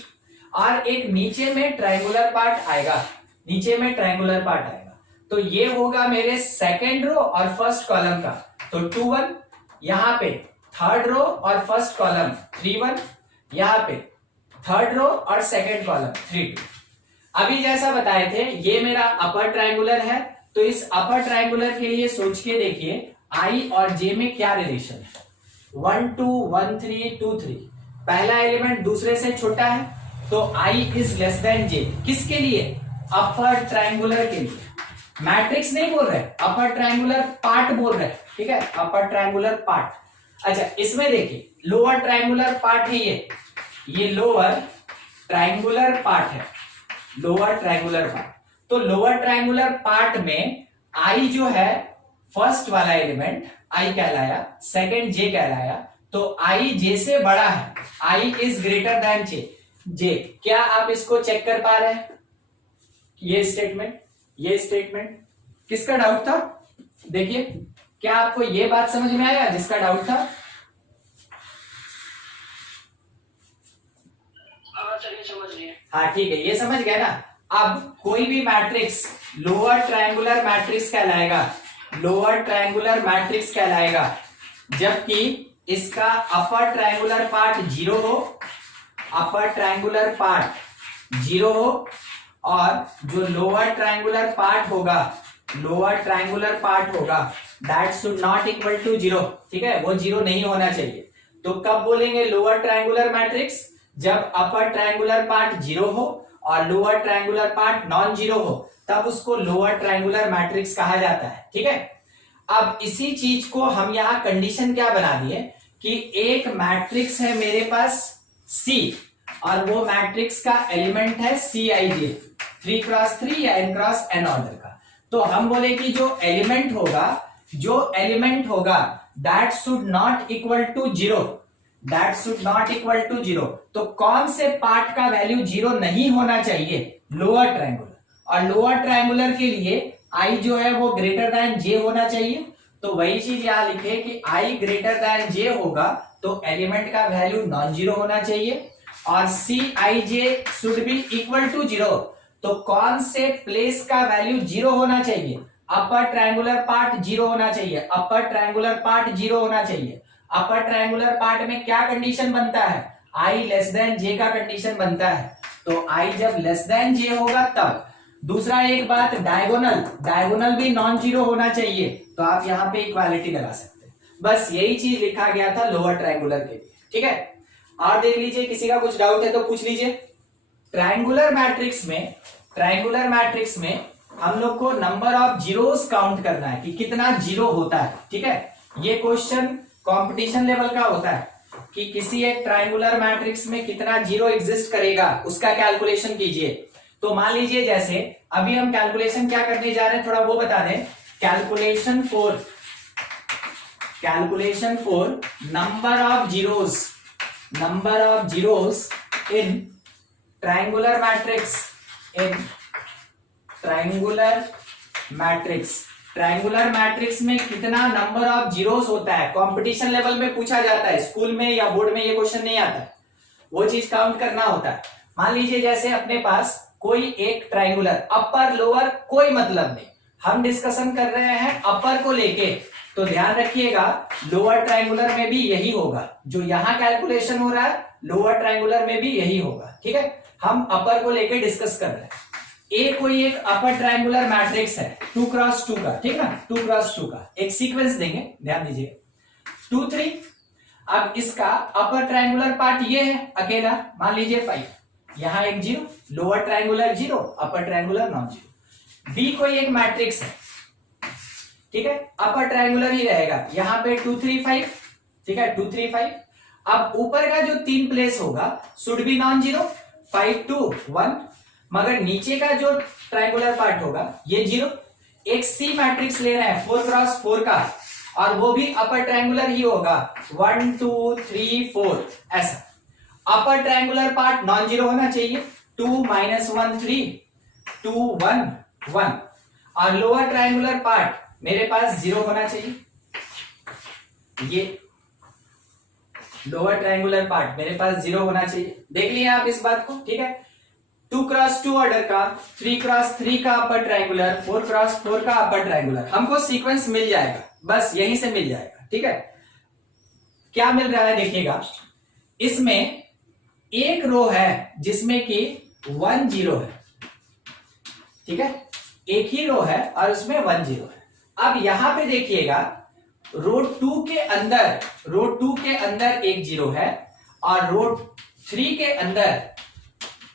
और एक नीचे में ट्रायंगुलर पार्ट आएगा, नीचे में ट्रायंगुलर पार्ट आएगा, तो ये होगा मेरे सेकंड रो और फर्स्ट कॉलम का, तो 2 1, यहां पे थर्ड रो और फर्स्ट कॉलम 3 1, यहां पे थर्ड रो और सेकंड कॉलम 3 2। अभी जैसा बताए थे ये मेरा अपर ट्रायंगुलर है, तो इस अपर ट्रायंगुलर के लिए सोच के देखिए i और j में क्या रिलेशन है, 1 2 1 3 2 3, पहला एलिमेंट दूसरे से छोटा है, तो i is less than j, किसके लिए, अपर ट्रायंगुलर के लिए, मैट्रिक्स नहीं बोल रहे, अपर ट्रायंगुलर पार्ट बोल रहे, ठीक है, अपर ट्रायंगुलर पार्ट। अच्छा इसमें देखिए लोअर ट्रायंगुलर पार्ट है ये लोअर ट्रायंगुलर पार्ट है, लोअर ट्रायंगुलर पार्ट। तो लोअर ट्रायंगुलर पार्ट में i जो है फर्स्ट वाला एलिमेंट i कहलाया, सेकंड j कहलाया, तो i j से बड़ा है, i is greater than j। क्या आप इसको चेक कर पा रहे हैं, ये स्टेटमेंट किसका डाउट था, देखिए क्या आपको ये बात समझ में आया जिसका डाउट था। हाँ ठीक है, ये समझ गए ना। अब कोई भी मैट्रिक्स लोअर ट्रायंगुलर मैट्रिक्स कहलाएगा, लोअर ट्रायंगुलर मैट्रिक्स कहलाएगा जबकि इसका अपर ट्रायंगुलर पार्ट 0 हो, अपर ट्रायंगुलर पार्ट 0 हो, और जो लोअर ट्रायंगुलर पार्ट होगा, लोअर ट्रायंगुलर पार्ट होगा that should not equal to 0, ठीक है, वो 0 नहीं होना चाहिए। तो कब बोलेंगे लोअर ट्रायंगुलर मैट्रिक्स, जब अपर ट्रायंगुलर पार्ट 0 हो और लोअर ट्रायंगुलर पार्ट नॉन 0 हो, तब उसको लोअर ट्रायंगुलर मैट्रिक्स कहा जाता है, ठीक है। अब इसी चीज को हम यहां कंडीशन क्या बना दिए कि एक मैट्रिक्स है मेरे पास C, और वो मैट्रिक्स का एलिमेंट है Cij 3 क्रॉस 3 या n क्रॉस n ऑर्डर का। तो हम बोले कि जो एलिमेंट होगा that should not equal to 0, that should not equal to 0। तो कौन से पार्ट का वैल्यू 0 नहीं होना चाहिए, लोअर ट्रायंगुलर, और लोअर ट्रायंगुलर के लिए i जो है वो ग्रेटर देन j होना चाहिए। तो वही चीज यहां लिखे कि i ग्रेटर देन j होगा तो एलिमेंट का वैल्यू नॉन जीरो होना चाहिए, और Cij should be equal to 0। तो कौन से प्लेस का वैल्यू 0 होना चाहिए, अपर ट्रायंगुलर पार्ट 0 होना चाहिए, अपर ट्रायंगुलर पार्ट 0 होना चाहिए। अपर ट्रायंगुलर पार्ट में क्या कंडीशन बनता है, i लेस देन j का कंडीशन बनता है, तो i जब लेस देन j होगा तब। दूसरा एक बात, डायगोनल भी नॉन जीरो होना चाहिए, तो आप यहाँ पे इक्वालिटी लगा सकते हैं। बस यही चीज लिखा गया था लोअर ट्रायंगुलर के लिए, ठीक है। और देख लीजिए किसी का कुछ डाउट है तो पूछ लीजिए। ट्रायंगुलर मैट्रिक्स में हम लोग को नंबर ऑफ जीरोस काउंट करना है कि कितना जीरो होता है, ठीक है। ये क्वेश्चन कंपटीशन लेवल का होता है। कि किसी एक ट्राइंगुलर मैट्रिक्स में कितना जीरो एग्जिस्ट करेगा उसका कैलकुलेशन कीजिए। तो मान लीजिए जैसे अभी हम कैलकुलेशन क्या करने जा रहे हैं, थोड़ा वो बता दें। Calculation for number of zeros in triangular matrix में कितना नंबर ऑफ जीरोस होता है। कंपटीशन लेवल में पूछा जाता है, स्कूल में या बोर्ड में ये क्वेश्चन नहीं आता है, वो चीज काउंट करना होता है। मान लीजिए जैसे अपने पास कोई एक ट्राइंगुलर, अपर लोअर कोई मतलब नहीं, हम डिस्कशन कर रहे हैं अपर को लेके, तो ध्यान रखिएगा लोअर ट्राइंगुलर में भी यही होगा, जो यहां कैलकुलेशन हो रहा है लोअर ट्राइंगुलर में भी यही होगा। ठीक है, हम अपर को लेके डिस्कस कर रहे हैं। ए कोई एक अपर ट्राइंगुलर मैट्रिक्स है 2 क्रॉस 2 का, ठीक है ना, 2 क्रॉस 2 का एक सीक्वेंस देंगे, ध्यान दीजिए 2 3। अब इसका अपर ट्राइंगुलर पार्ट ये है अकेला, मान लीजिए 5, यहां एक 0, lower triangular 0, upper triangular non 0। B कोई एक मैट्रिक्स है, ठीक है, अपर ट्राइंगुलर ही रहेगा, यहां पे 2 3 5, ठीक है 2 3 5। अब ऊपर का जो 3 प्लेस होगा शुड बी नॉन जीरो, 5 2 1, मगर नीचे का जो ट्राइंगुलर पार्ट होगा ये 0। एक सी मैट्रिक्स ले रहे हैं 4 क्रॉस 4 का, और वो भी अपर ट्राइंगुलर ही होगा 1 2 3 4 ऐसा। Upper triangular part non zero होना चाहिए, 2 -1 3 2 1 1, और लोअर ट्राइंगुलर पार्ट मेरे पास 0 होना चाहिए। ये लोअर ट्राइंगुलर पार्ट मेरे पास 0 होना चाहिए, देख लिया आप इस बात को। ठीक है, 2 क्रॉस 2 ऑर्डर का, 3 क्रॉस 3 का अपर ट्राइंगुलर, 4 क्रॉस 4 का अपर ट्राइंगुलर, हमको सीक्वेंस मिल जाएगा, बस यहीं से मिल जाएगा। ठीक है, क्या मिल रहा है देखिएगा, इसमें एक रो है जिसमें कि 1 0 है, ठीक है, एक ही रो है और उसमें 1 0 है। अब यहां पे देखिएगा रो 2 के अंदर एक 0 है और रो 3 के अंदर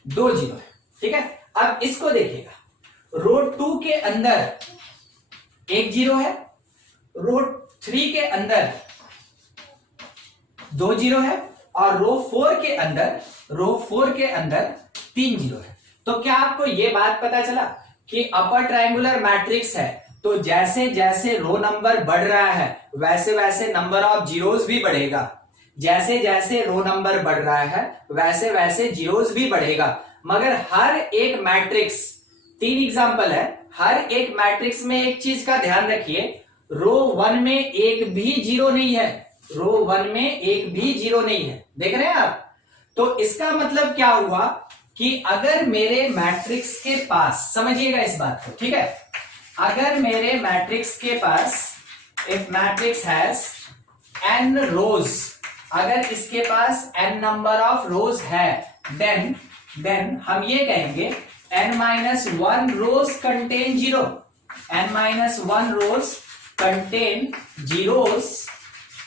2 0 है। ठीक है, अब इसको देखिएगा, रो 2 के अंदर एक 0 है, रो 3 के अंदर 2 0 है, और रो 4 के अंदर 3 0 है। तो क्या आपको यह बात पता चला कि अपर ट्राइंगुलर मैट्रिक्स है तो जैसे जैसे रो नंबर बढ़ रहा है वैसे वैसे नंबर ऑफ जीरोस भी बढ़ेगा, जैसे जैसे रो नंबर बढ़ रहा है वैसे वैसे जीरोस भी बढ़ेगा। मगर हर एक मैट्रिक्स, 3 एग्जांपल है, हर एक मैट्रिक्स में एक चीज का ध्यान रखिए, रो 1 में एक भी 0 नहीं है, रो 1 में एक भी 0 नहीं है, देख रहे हैं आप। तो इसका मतलब क्या हुआ कि अगर मेरे मैट्रिक्स के पास, समझिएगा इस बात को, ठीक है, अगर मेरे मैट्रिक्स के पास, if matrix has n rows, अगर इसके पास n नंबर ऑफ रोज है, देन हम ये कहेंगे n-1 rows contain 0, n-1 rows contain zeros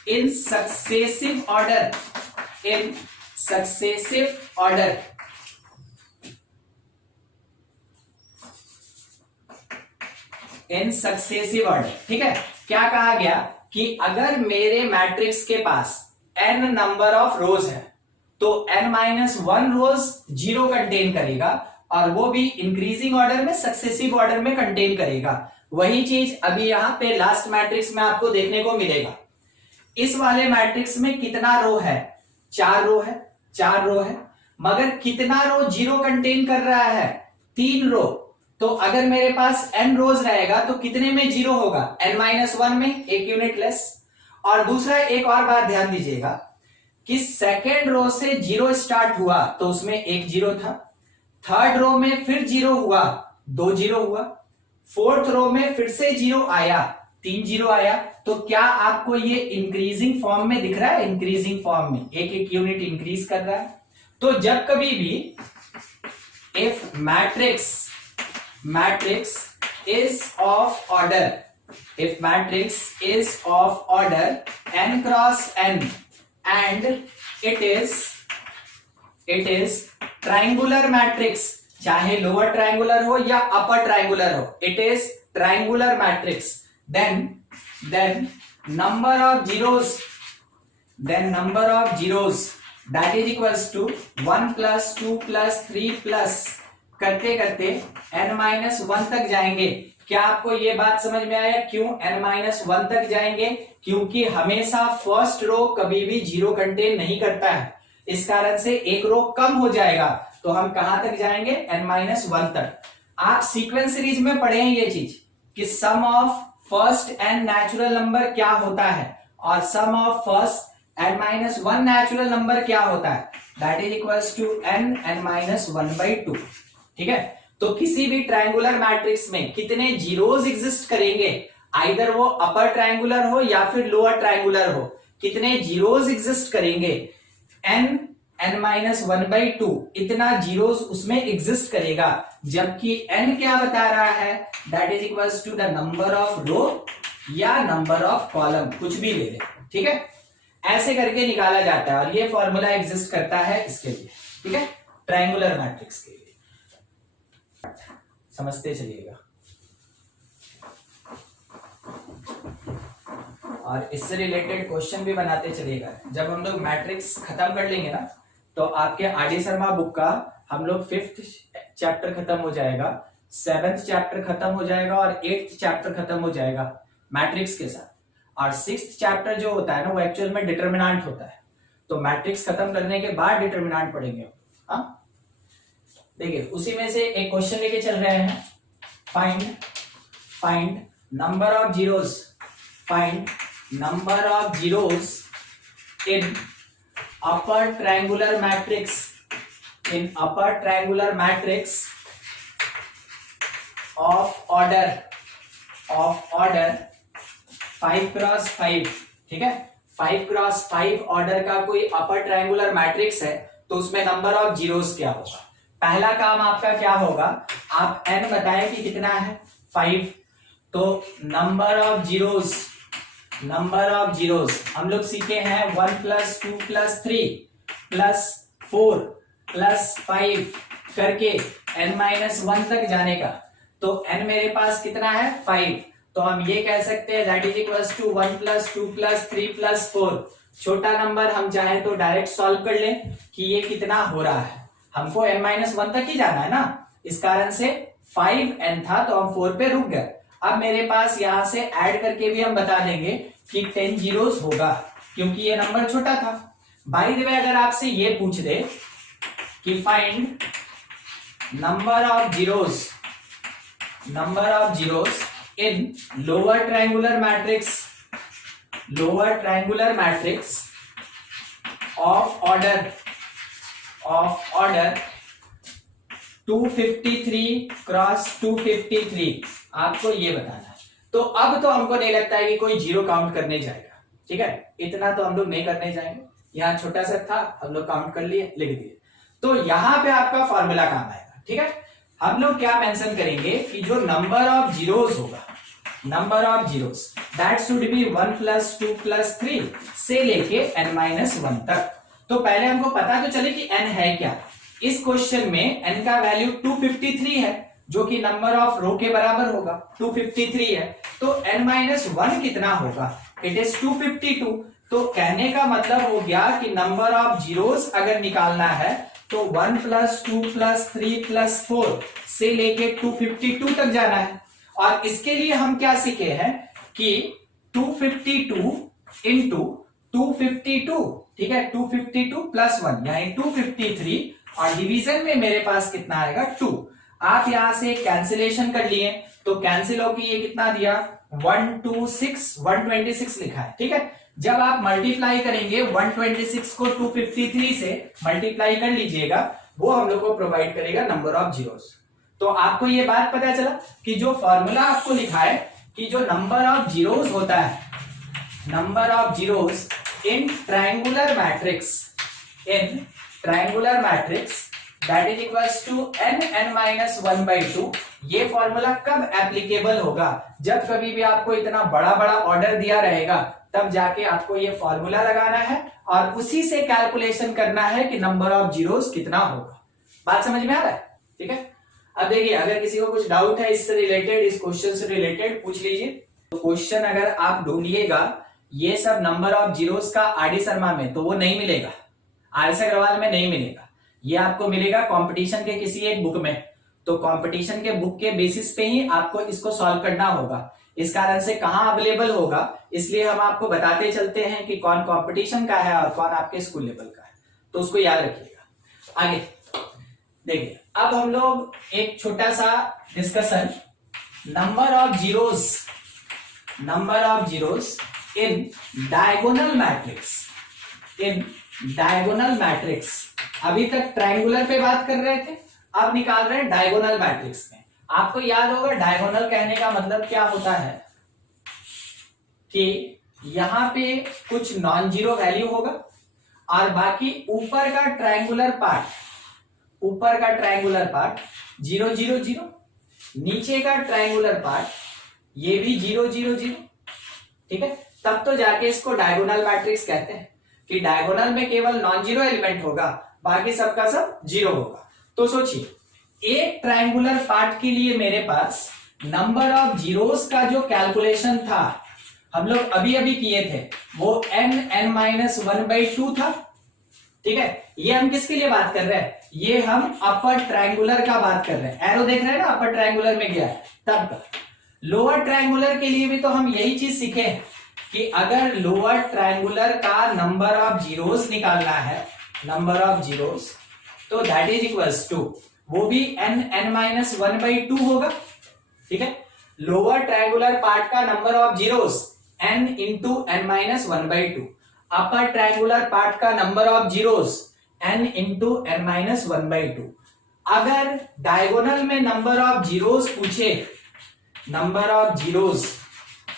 in successive order, in successive order. ठीक है, क्या कहा गया कि अगर मेरे मैट्रिक्स के पास n नंबर ऑफ रोज है तो n-1 रोज 0 कंटेन करेगा, और वो भी इंक्रीजिंग ऑर्डर में, सक्सेसिव ऑर्डर में कंटेन करेगा। वही चीज अभी यहां पे लास्ट मैट्रिक्स में आपको देखने को मिलेगा। इस वाले मैट्रिक्स में कितना रो है, 4 रो है, मगर कितना रो 0 कंटेन कर रहा है, 3 रो। तो अगर मेरे पास n रोज रहेगा तो कितने में 0 होगा, n-1 में, एक यूनिट लेस। और दूसरा एक और बात ध्यान दीजिएगा कि सेकेंड रो से 0 स्टार्ट हुआ तो उसमें एक 0 था, थर्ड रो में फिर 0 हुआ, 2 0 हुआ, फोर्थ रो में फिर से 0 आया, 3 0 आया। तो क्या आपको ये इंक्रीजिंग फॉर्म में दिख रहा है, इंक्रीजिंग फॉर्म में एक एक यूनिट इंक्रीज कर रहा है। तो जब कभी भी if matrix is of order, if matrix is of order n cross n and it is triangular matrix, चाहे लोअर ट्राइंगुलर हो या अपर ट्राइंगुलर हो, it is triangular matrix, then number of then number of zeros that is equals to 1 plus 2 plus 3 plus करते करते n-1 तक जाएंगे। क्या आपको ये बात समझ में आया क्यों n-1 तक जाएंगे? क्योंकि हमेशा फर्स्ट रो कभी भी जीरो कंटेन नहीं करता है, इस कारण से एक रो कम हो जाएगा, तो हम कहां तक जाएंगे? n-1 तक। आप सीक्वेंस सीरीज में पढ़े हैं ये चीज कि sum of first n natural number क्या होता है और sum of first n-1 natural number क्या होता है, that is equals to n-1/2। ठीक है, तो किसी भी ट्रायंगुलर मैट्रिक्स में कितने जीरोस एग्जिस्ट करेंगे, आइदर वो अपर ट्रायंगुलर हो या फिर लोअर ट्रायंगुलर हो, कितने जीरोस एग्जिस्ट करेंगे? n-1/2 इतना जीरोस उसमें एग्जिस्ट करेगा, जबकि n क्या बता रहा है, that is equals to the number of row या नंबर ऑफ कॉलम, कुछ भी ले ले। ठीक है, ऐसे करके निकाला जाता है और ये फॉर्मूला एग्जिस्ट करता है इसके लिए। ठीक है, ट्रायंगुलर मैट्रिक्स के लिए समझते चलिएगा। और इससे रिलेटेड क्वेश्चन भी बनाते चलिएगा। जब हम लोग मैट्रिक्स खत्म कर लेंगे ना, तो आपके आरडी शर्मा बुक का हम लोग 5th चैप्टर खत्म हो जाएगा, 7th चैप्टर खत्म हो जाएगा और 8th चैप्टर खत्म हो जाएगा मैट्रिक्स के साथ। और 6th चैप्टर जो होता है ना, वो एक्चुअल में डिटर्मिनेंट होता है, तो मैट्रिक्स खत्म करने के बाद डिटर्मिनेंट पढ़ेंगे। हाँ, देखिए उसी में से एक क्वेश्चन लेके चल रहे हैं, find number of zeros, find number of zeros in upper triangular matrix, in upper triangular matrix of order 5x5। ठीक है, 5x5 ऑर्डर का कोई अपर ट्रायंगुलर मैट्रिक्स है, तो उसमें नंबर ऑफ जीरोस क्या होगा? पहला काम आपका क्या होगा, आप n बताएं कि कितना है, 5। तो नंबर ऑफ जीरोस हम लोग सीखे हैं 1 प्लस 2 प्लस 3 प्लस 4 प्लस 5 करके n-1 तक जाने का। तो n मेरे पास कितना है, 5। तो हम ये कह सकते हैं that is equals to 1 plus 2 plus 3 plus 4। छोटा नंबर हम चाहे तो डायरेक्ट सॉल्व कर लें कि ये कितना हो रहा है, हमको n-1 तक ही जाना है ना, इस कारण से 5n था तो हम 4 पे रुक गए। अब मेरे पास यहां से ऐड करके भी हम बता देंगे कि 10 जीरोस होगा, क्योंकि ये नंबर छोटा था। बाय द वे, अगर आपसे ये पूछ दे कि find number of zeros in lower triangular matrix of order 253 cross 253, आपको ये बताना है। तो अब तो हमको नहीं लगता है कि कोई जीरो काउंट करने जाएगा। ठीक है, इतना तो हम लोग नहीं करने जाएंगे, यहाँ छोटा सा था, हम लोग काउंट कर लिए, लिख दिए। तो यहां पे आपका फॉर्मूला काम आएगा। ठीक है, हम लोग क्या मेंशन करेंगे कि जो नंबर ऑफ जीरोस होगा, number of zeros that should be 1 plus 2 plus 3 से लेके n-1 तक। तो पहले हमको पता तो चले कि n है क्या। इस क्वेश्चन में n का वैल्यू 253 है, जो कि नंबर ऑफ रो के बराबर होगा, 253 है। तो n-1 कितना होगा, इट इज 252। तो कहने का मतलब हो गया कि नंबर ऑफ जीरोस अगर निकालना है तो 1 प्लस 2 प्लस 3 प्लस 4 से लेके 252 तक जाना है। और इसके लिए हम क्या सीखे हैं कि 252 इंटू 252, ठीक है, 252 प्लस 1 यानी 253, और डिवीजन में मेरे पास कितना आएगा, 2। आप यहां से कैंसिलेशन कर लिए तो कैंसिल होकर ये कितना दिया, 126 लिखा है। ठीक है, जब आप मल्टीप्लाई करेंगे 126 को 253 से मल्टीप्लाई कर लीजिएगा, वो हम लोग को प्रोवाइड करेगा नंबर ऑफ जीरोस। तो आपको ये बात पता चला कि जो फॉर्मूला आपको लिखा है कि जो नंबर ऑफ जीरोस होता है, number of zeros in triangular matrix that is equals to n-1/2। ये फॉर्मूला कब एप्लीकेबल होगा, जब कभी भी आपको इतना बड़ा बड़ा ऑर्डर दिया रहेगा, तब जाके आपको ये फॉर्मूला लगाना है और उसी से कैलकुलेशन करना है कि नंबर ऑफ जीरोस कितना होगा। बात समझ में आ रहा है? ठीक है, अब देखिए अगर किसी को कुछ डाउट है इससे रिलेटेड, इस क्वेश्चन से रिलेटेड, पूछ लीजिए। तो क्वेश्चन अगर आप ढूंढिएगा ये सब नंबर ऑफ जीरोस का आरडी शर्मा में तो वो नहीं मिलेगा, आरएस अग्रवाल में नहीं मिलेगा, ये आपको मिलेगा कंपटीशन के किसी एक बुक में। तो कंपटीशन के बुक के बेसिस पे ही आपको इसको सॉल्व करना होगा। इस कारण से कहाँ अवेलेबल होगा इसलिए हम आपको बताते चलते हैं कि कौन कंपटीशन का है और कौन आपके स्कूल लेवल का है, तो उसको याद रखिएगा। आगे देखिए, अब हम लोग एक छोटा सा discussion number of zeros in diagonal matrix. अभी तक ट्रायंगुलर पे बात कर रहे थे, अब निकाल रहे हैं डायगोनल मैट्रिक्स में। आपको याद होगा डायगोनल कहने का मतलब क्या होता है कि यहां पे कुछ नॉन जीरो वैल्यू होगा और बाकी ऊपर का ट्रायंगुलर पार्ट 0 0 0, नीचे का ट्रायंगुलर पार्ट ये भी 0 0 0। ठीक है, तब तो जाके इसको डायगोनल मैट्रिक्स कहते हैं कि डायगोनल में केवल नॉन जीरो एलिमेंट होगा, बाकी सबका सब जीरो होगा। तो सोचिए, एक ट्रायंगुलर पार्ट के लिए मेरे पास नंबर ऑफ जीरोस का जो कैलकुलेशन था हम लोग अभी अभी किए थे वो n-1/2 था। ठीक है, ये हम किसके लिए बात कर रहे हैं, ये हम अपर ट्रायंगुलर का बात कर रहे हैं। एरो देख रहे हैं ना, अपर ट्रायंगुलर में गया है तब का। लोअर ट्रायंगुलर के लिए भी तो हम यही चीज सीखे कि अगर लोअर ट्रायंगुलर का नंबर ऑफ जीरोस निकालना है, नंबर ऑफ जीरोस, तो दैट इज इक्वल्स टू वो भी n-1/2 होगा। ठीक है, लोअर ट्रायंगुलर पार्ट का number of zeros n into n-1/2, upper triangular part का number of zeros n into n-1/2। अगर डायगोनल में नंबर ऑफ जीरोस पूछे, number of zeros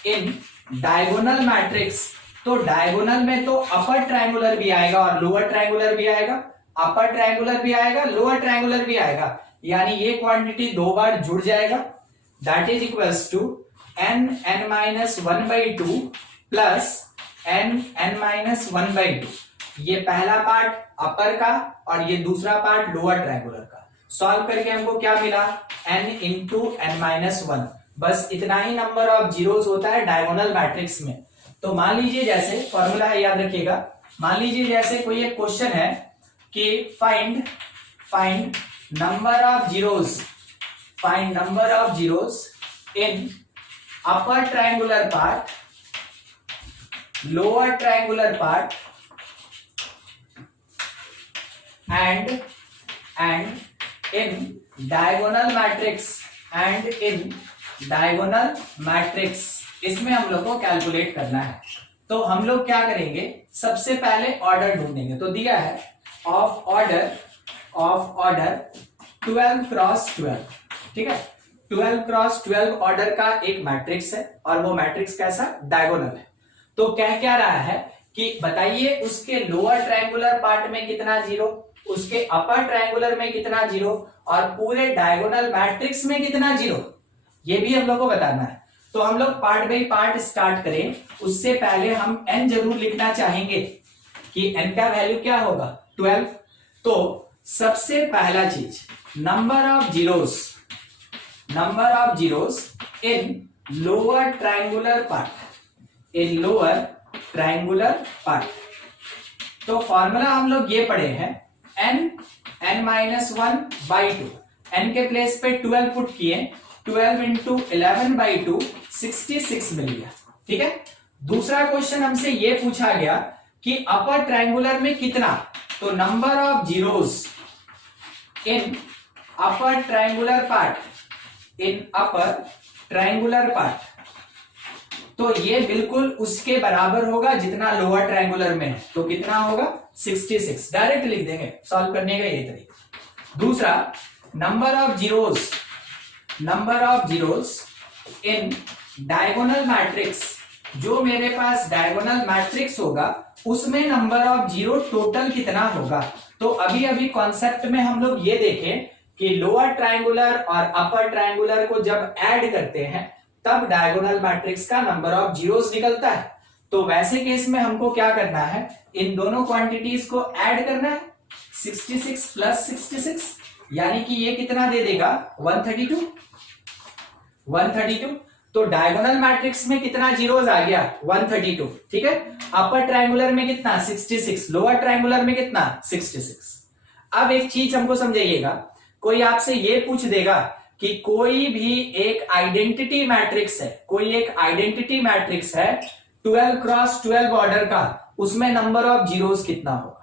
in diagonal matrix, तो डायगोनल में तो अपर ट्रायंगुलर भी आएगा और लोअर ट्रायंगुलर भी आएगा, अपर ट्रायंगुलर भी आएगा, लोअर ट्रायंगुलर भी आएगा, यानी ये क्वांटिटी दो बार जुड़ जाएगा। That is equals to n-1/2 plus n-1/2। ये पहला पार्ट अपर का और ये दूसरा पार्ट लोअर ट्रायंगुलर का। सॉल्व करके हमको क्या मिला, n इंटू n-1। बस इतना ही नंबर ऑफ जीरोस होता है डायगोनल मैट्रिक्स में। तो मान लीजिए, जैसे फॉर्मूला है याद रखिएगा, मान लीजिए जैसे कोई एक क्वेश्चन है कि find number of zeros in upper triangular part, lower triangular part and in diagonal matrix, इसमें हम लोग को कैलकुलेट करना है। तो हम लोग क्या करेंगे, सबसे पहले ऑर्डर ढूंढेंगे। तो दिया है ऑफ ऑर्डर 12 क्रॉस 12। ठीक है, 12 क्रॉस 12 ऑर्डर का एक मैट्रिक्स है और वो मैट्रिक्स कैसा, डायगोनल है। तो कह क्या रहा है कि बताइए उसके लोअर ट्रायंगुलर पार्ट में कितना जीरो, उसके अपर ट्रायंगुलर में कितना जीरो और पूरे डायगोनल मैट्रिक्स में कितना जीरो, ये भी हम लोग को बताना है। तो हम लोग पार्ट बाई पार्ट स्टार्ट करें, उससे पहले हम n जरूर लिखना चाहेंगे कि n का वैल्यू क्या होगा, 12। तो सबसे पहला चीज, number of zeros in lower triangular part, तो फॉर्मूला हम लोग ये पढ़े हैं n-1/2, n के प्लेस पे 12 पुट किए, 12 इंटू 11/2 66 मिल गया। ठीक है, दूसरा क्वेश्चन हमसे ये पूछा गया कि अपर ट्रायंगुलर में कितना, तो number of zeros in upper triangular part, तो ये बिल्कुल उसके बराबर होगा जितना लोअर ट्रायंगुलर में है। तो कितना होगा, 66। डायरेक्ट लिख देंगे, सॉल्व करने का ये तरीका। दूसरा, number of zeros in diagonal matrix, जो मेरे पास डायगोनल मैट्रिक्स होगा उसमें नंबर ऑफ जीरो टोटल कितना होगा। तो अभी अभी कॉन्सेप्ट में हम लोग ये देखें कि लोअर ट्रायंगुलर और अपर ट्रायंगुलर को जब ऐड करते हैं तब डायगोनल मैट्रिक्स का नंबर ऑफ जीरोस निकलता है। तो वैसे केस में हमको क्या करना है, इन दोनों क्वांटिटीज को ऐड करना है, 66 प्लस 66, यानी कि ये कितना दे देगा, 132। तो डायगोनल मैट्रिक्स में कितना जीरोस आ गया 132, ठीक है। अपर ट्रायंगुलर में कितना 66, लोअर ट्रायंगुलर में कितना 66। अब एक चीज हमको समझाइएगा, कोई आपसे ये पूछ देगा कि कोई भी एक आइडेंटिटी मैट्रिक्स है, कोई एक आइडेंटिटी मैट्रिक्स है 12 क्रॉस 12 ऑर्डर का, उसमें नंबर ऑफ जीरोस कितना होगा।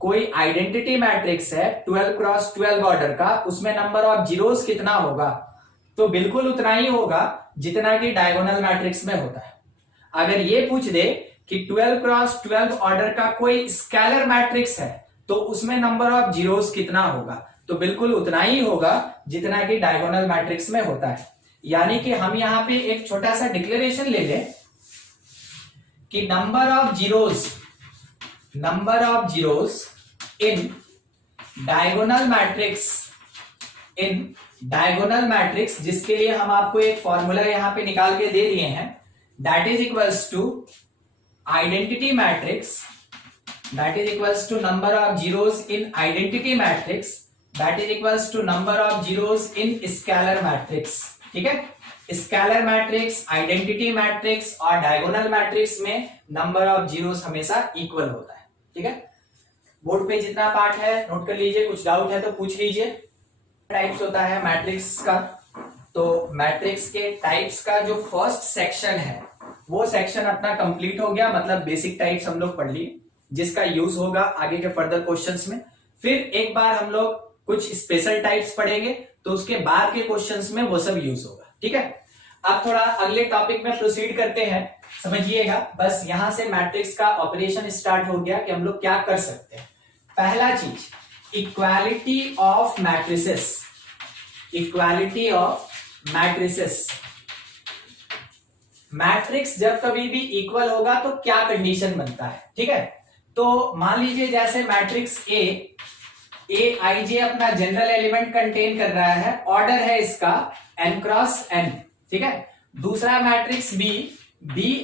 कोई आइडेंटिटी मैट्रिक्स है 12 क्रॉस 12 ऑर्डर का, उसमें नंबर ऑफ जीरोस कितना होगा, तो बिल्कुल उतना ही होगा जितना कि डायगोनल मैट्रिक्स में होता है। अगर ये पूछ दे कि 12 क्रॉस 12 ऑर्डर का कोई स्केलर मैट्रिक्स है तो उसमें नंबर ऑफ जीरोस कितना होगा, तो बिल्कुल उतना ही होगा जितना कि डायगोनल मैट्रिक्स में होता है। यानी कि हम यहां पे एक छोटा सा डिक्लेरेशन ले लें कि number of zeros in diagonal matrix, जिसके लिए हम आपको एक फॉर्मूला यहां पे निकाल के दे दिए हैं, that is equals to identity matrix, that is equals to number of zeros in identity matrix, that is equals to number of zeros in scalar matrix, ठीक है। स्केलर मैट्रिक्स, आइडेंटिटी मैट्रिक्स और डायगोनल मैट्रिक्स में नंबर ऑफ जीरोस हमेशा इक्वल होता है, ठीक है। बोर्ड पे जितना पार्ट है नोट कर लीजिए, कुछ डाउट है तो पूछ लीजिए। टाइप्स होता है मैट्रिक्स का, तो मैट्रिक्स के टाइप्स का जो फर्स्ट सेक्शन है वो सेक्शन अपना कंप्लीट हो गया, मतलब बेसिक टाइप्स हम लोग पढ़ लिए, जिसका यूज होगा आगे के फर्दर क्वेश्चंस में। फिर एक बार हम लोग कुछ स्पेशल टाइप्स पढ़ेंगे तो उसके बाद के क्वेश्चंस में वो सब यूज होगा, ठीक है। अब थोड़ा अगले टॉपिक में प्रोसीड करते हैं, समझिएगा। बस यहां से मैट्रिक्स का ऑपरेशन स्टार्ट हो गया कि हम लोग क्या कर सकते हैं। पहला चीज, equality of matrices, equality of matrices. Matrix जब कभी भी इक्वल होगा तो क्या कंडीशन बनता है, ठीक है। तो मान लीजिए जैसे मैट्रिक्स ए आई जे अपना जनरल एलिमेंट कंटेन कर रहा है, ऑर्डर है इसका n क्रॉस n, ठीक है। दूसरा मैट्रिक्स बी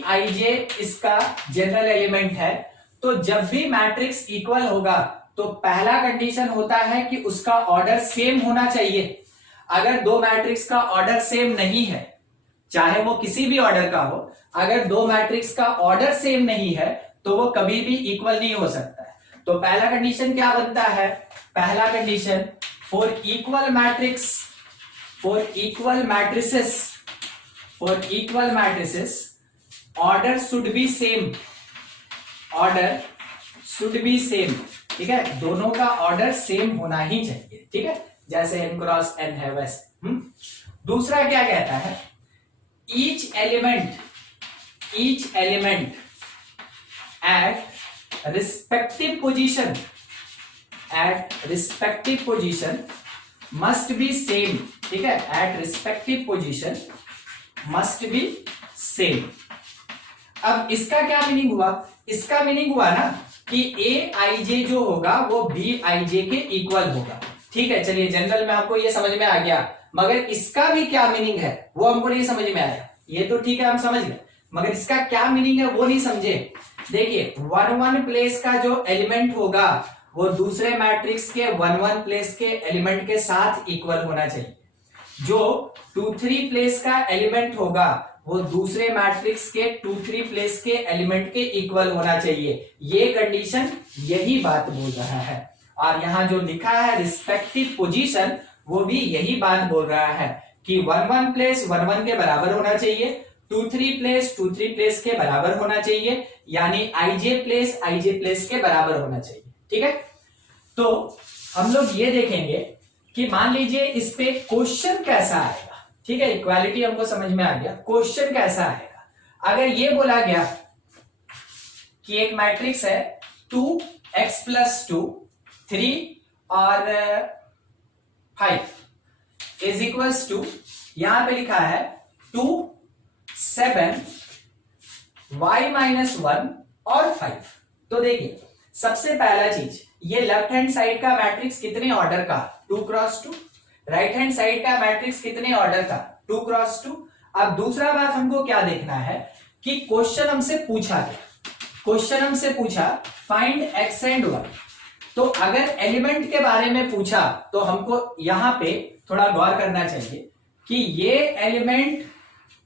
आई जे इसका जनरल एलिमेंट है। तो जब भी मैट्रिक्स इक्वल होगा तो पहला कंडीशन होता है कि उसका ऑर्डर सेम होना चाहिए। अगर दो मैट्रिक्स का ऑर्डर सेम नहीं है, चाहे वो किसी भी ऑर्डर का हो, अगर दो मैट्रिक्स का ऑर्डर सेम नहीं है तो वो कभी भी इक्वल नहीं हो सकता है। तो पहला कंडीशन क्या बनता है, पहला condition for equal matrices order should be same, ठीक है। दोनों का ऑर्डर सेम होना ही चाहिए, ठीक है, जैसे n क्रॉस n है वैसे। दूसरा क्या कहता है, each element at respective position must be same, ठीक है। At respective position must be same. अब इसका क्या मीनिंग हुआ, इसका मीनिंग हुआ ना कि ए आई जे जो होगा वो बी आई जे के इक्वल होगा, ठीक है। चलिए जनरल में आपको ये समझ में आ गया, मगर इसका भी क्या मीनिंग है वो हमको नहीं समझ में आया। ये तो ठीक है हम समझ गए, मगर इसका क्या मीनिंग है वो नहीं समझे। देखिए 1 प्लेस का जो एलिमेंट होगा वो दूसरे मैट्रिक्स के 1 प्लेस के एलिमेंट के साथ इक्वल होना चाहिए। जो 2-3 प्लेस का एलिमेंट होगा वो दूसरे मैट्रिक्स के 2-3 प्लेस के एलिमेंट के इक्वल होना चाहिए। ये कंडीशन यही बात बोल रहा है। और यहां जो लिखा है रिस्पेक्टिव पोजीशन, वो भी यही बात बोल रहा है कि 1 प्लेस 1 के बराबर होना चाहिए, 2-3 प्लेस 2-3 प्लेस के बराबर होना चाहिए, यानी आईजे प्लेस के बराबर होना चाहिए, ठीक है। तो हम लोग ये देखेंगे कि मान लीजिए इस पे क्वेश्चन कैसा आएगा, ठीक है। इक्वालिटी हमको समझ में आ गया, क्वेश्चन कैसा आएगा। अगर ये बोला गया कि एक मैट्रिक्स है 2x + 2 3 और 5 इज इक्वल्स टू, यहां पे लिखा है 2 7 y - 1 और 5। तो देखिए सबसे पहला चीज, ये लेफ्ट हैंड साइड का मैट्रिक्स कितने ऑर्डर का 2 क्रॉस 2, राइट हैंड साइड का मैट्रिक्स कितने ऑर्डर का 2 क्रॉस 2। अब दूसरा बात हमको क्या देखना है कि क्वेश्चन हमसे पूछा क्या, क्वेश्चन हमसे पूछा फाइंड x एंड y। तो अगर एलिमेंट के बारे में पूछा तो हमको यहां पे थोड़ा गौर करना चाहिए कि ये element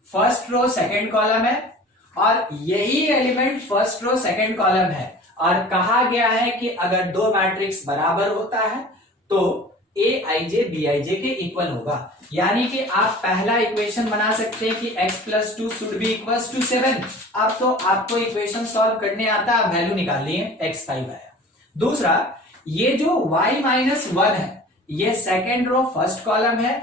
first row second column है और यही element first row second column है और कहा गया है कि अगर दो मैट्रिक्स बराबर होता है तो ए आई जे बी आई जे के इक्वल होगा। यानी कि आप पहला इक्वेशन बना सकते हैं कि x plus two should be equal to 7। अब तो आपको इक्वेशन सॉल्व करने आता है, वैल्यू निकाल लिए x 5 आया। दूसरा, ये जो y माइनस 1 है ये सेकेंड रो फर्स्ट कॉलम है,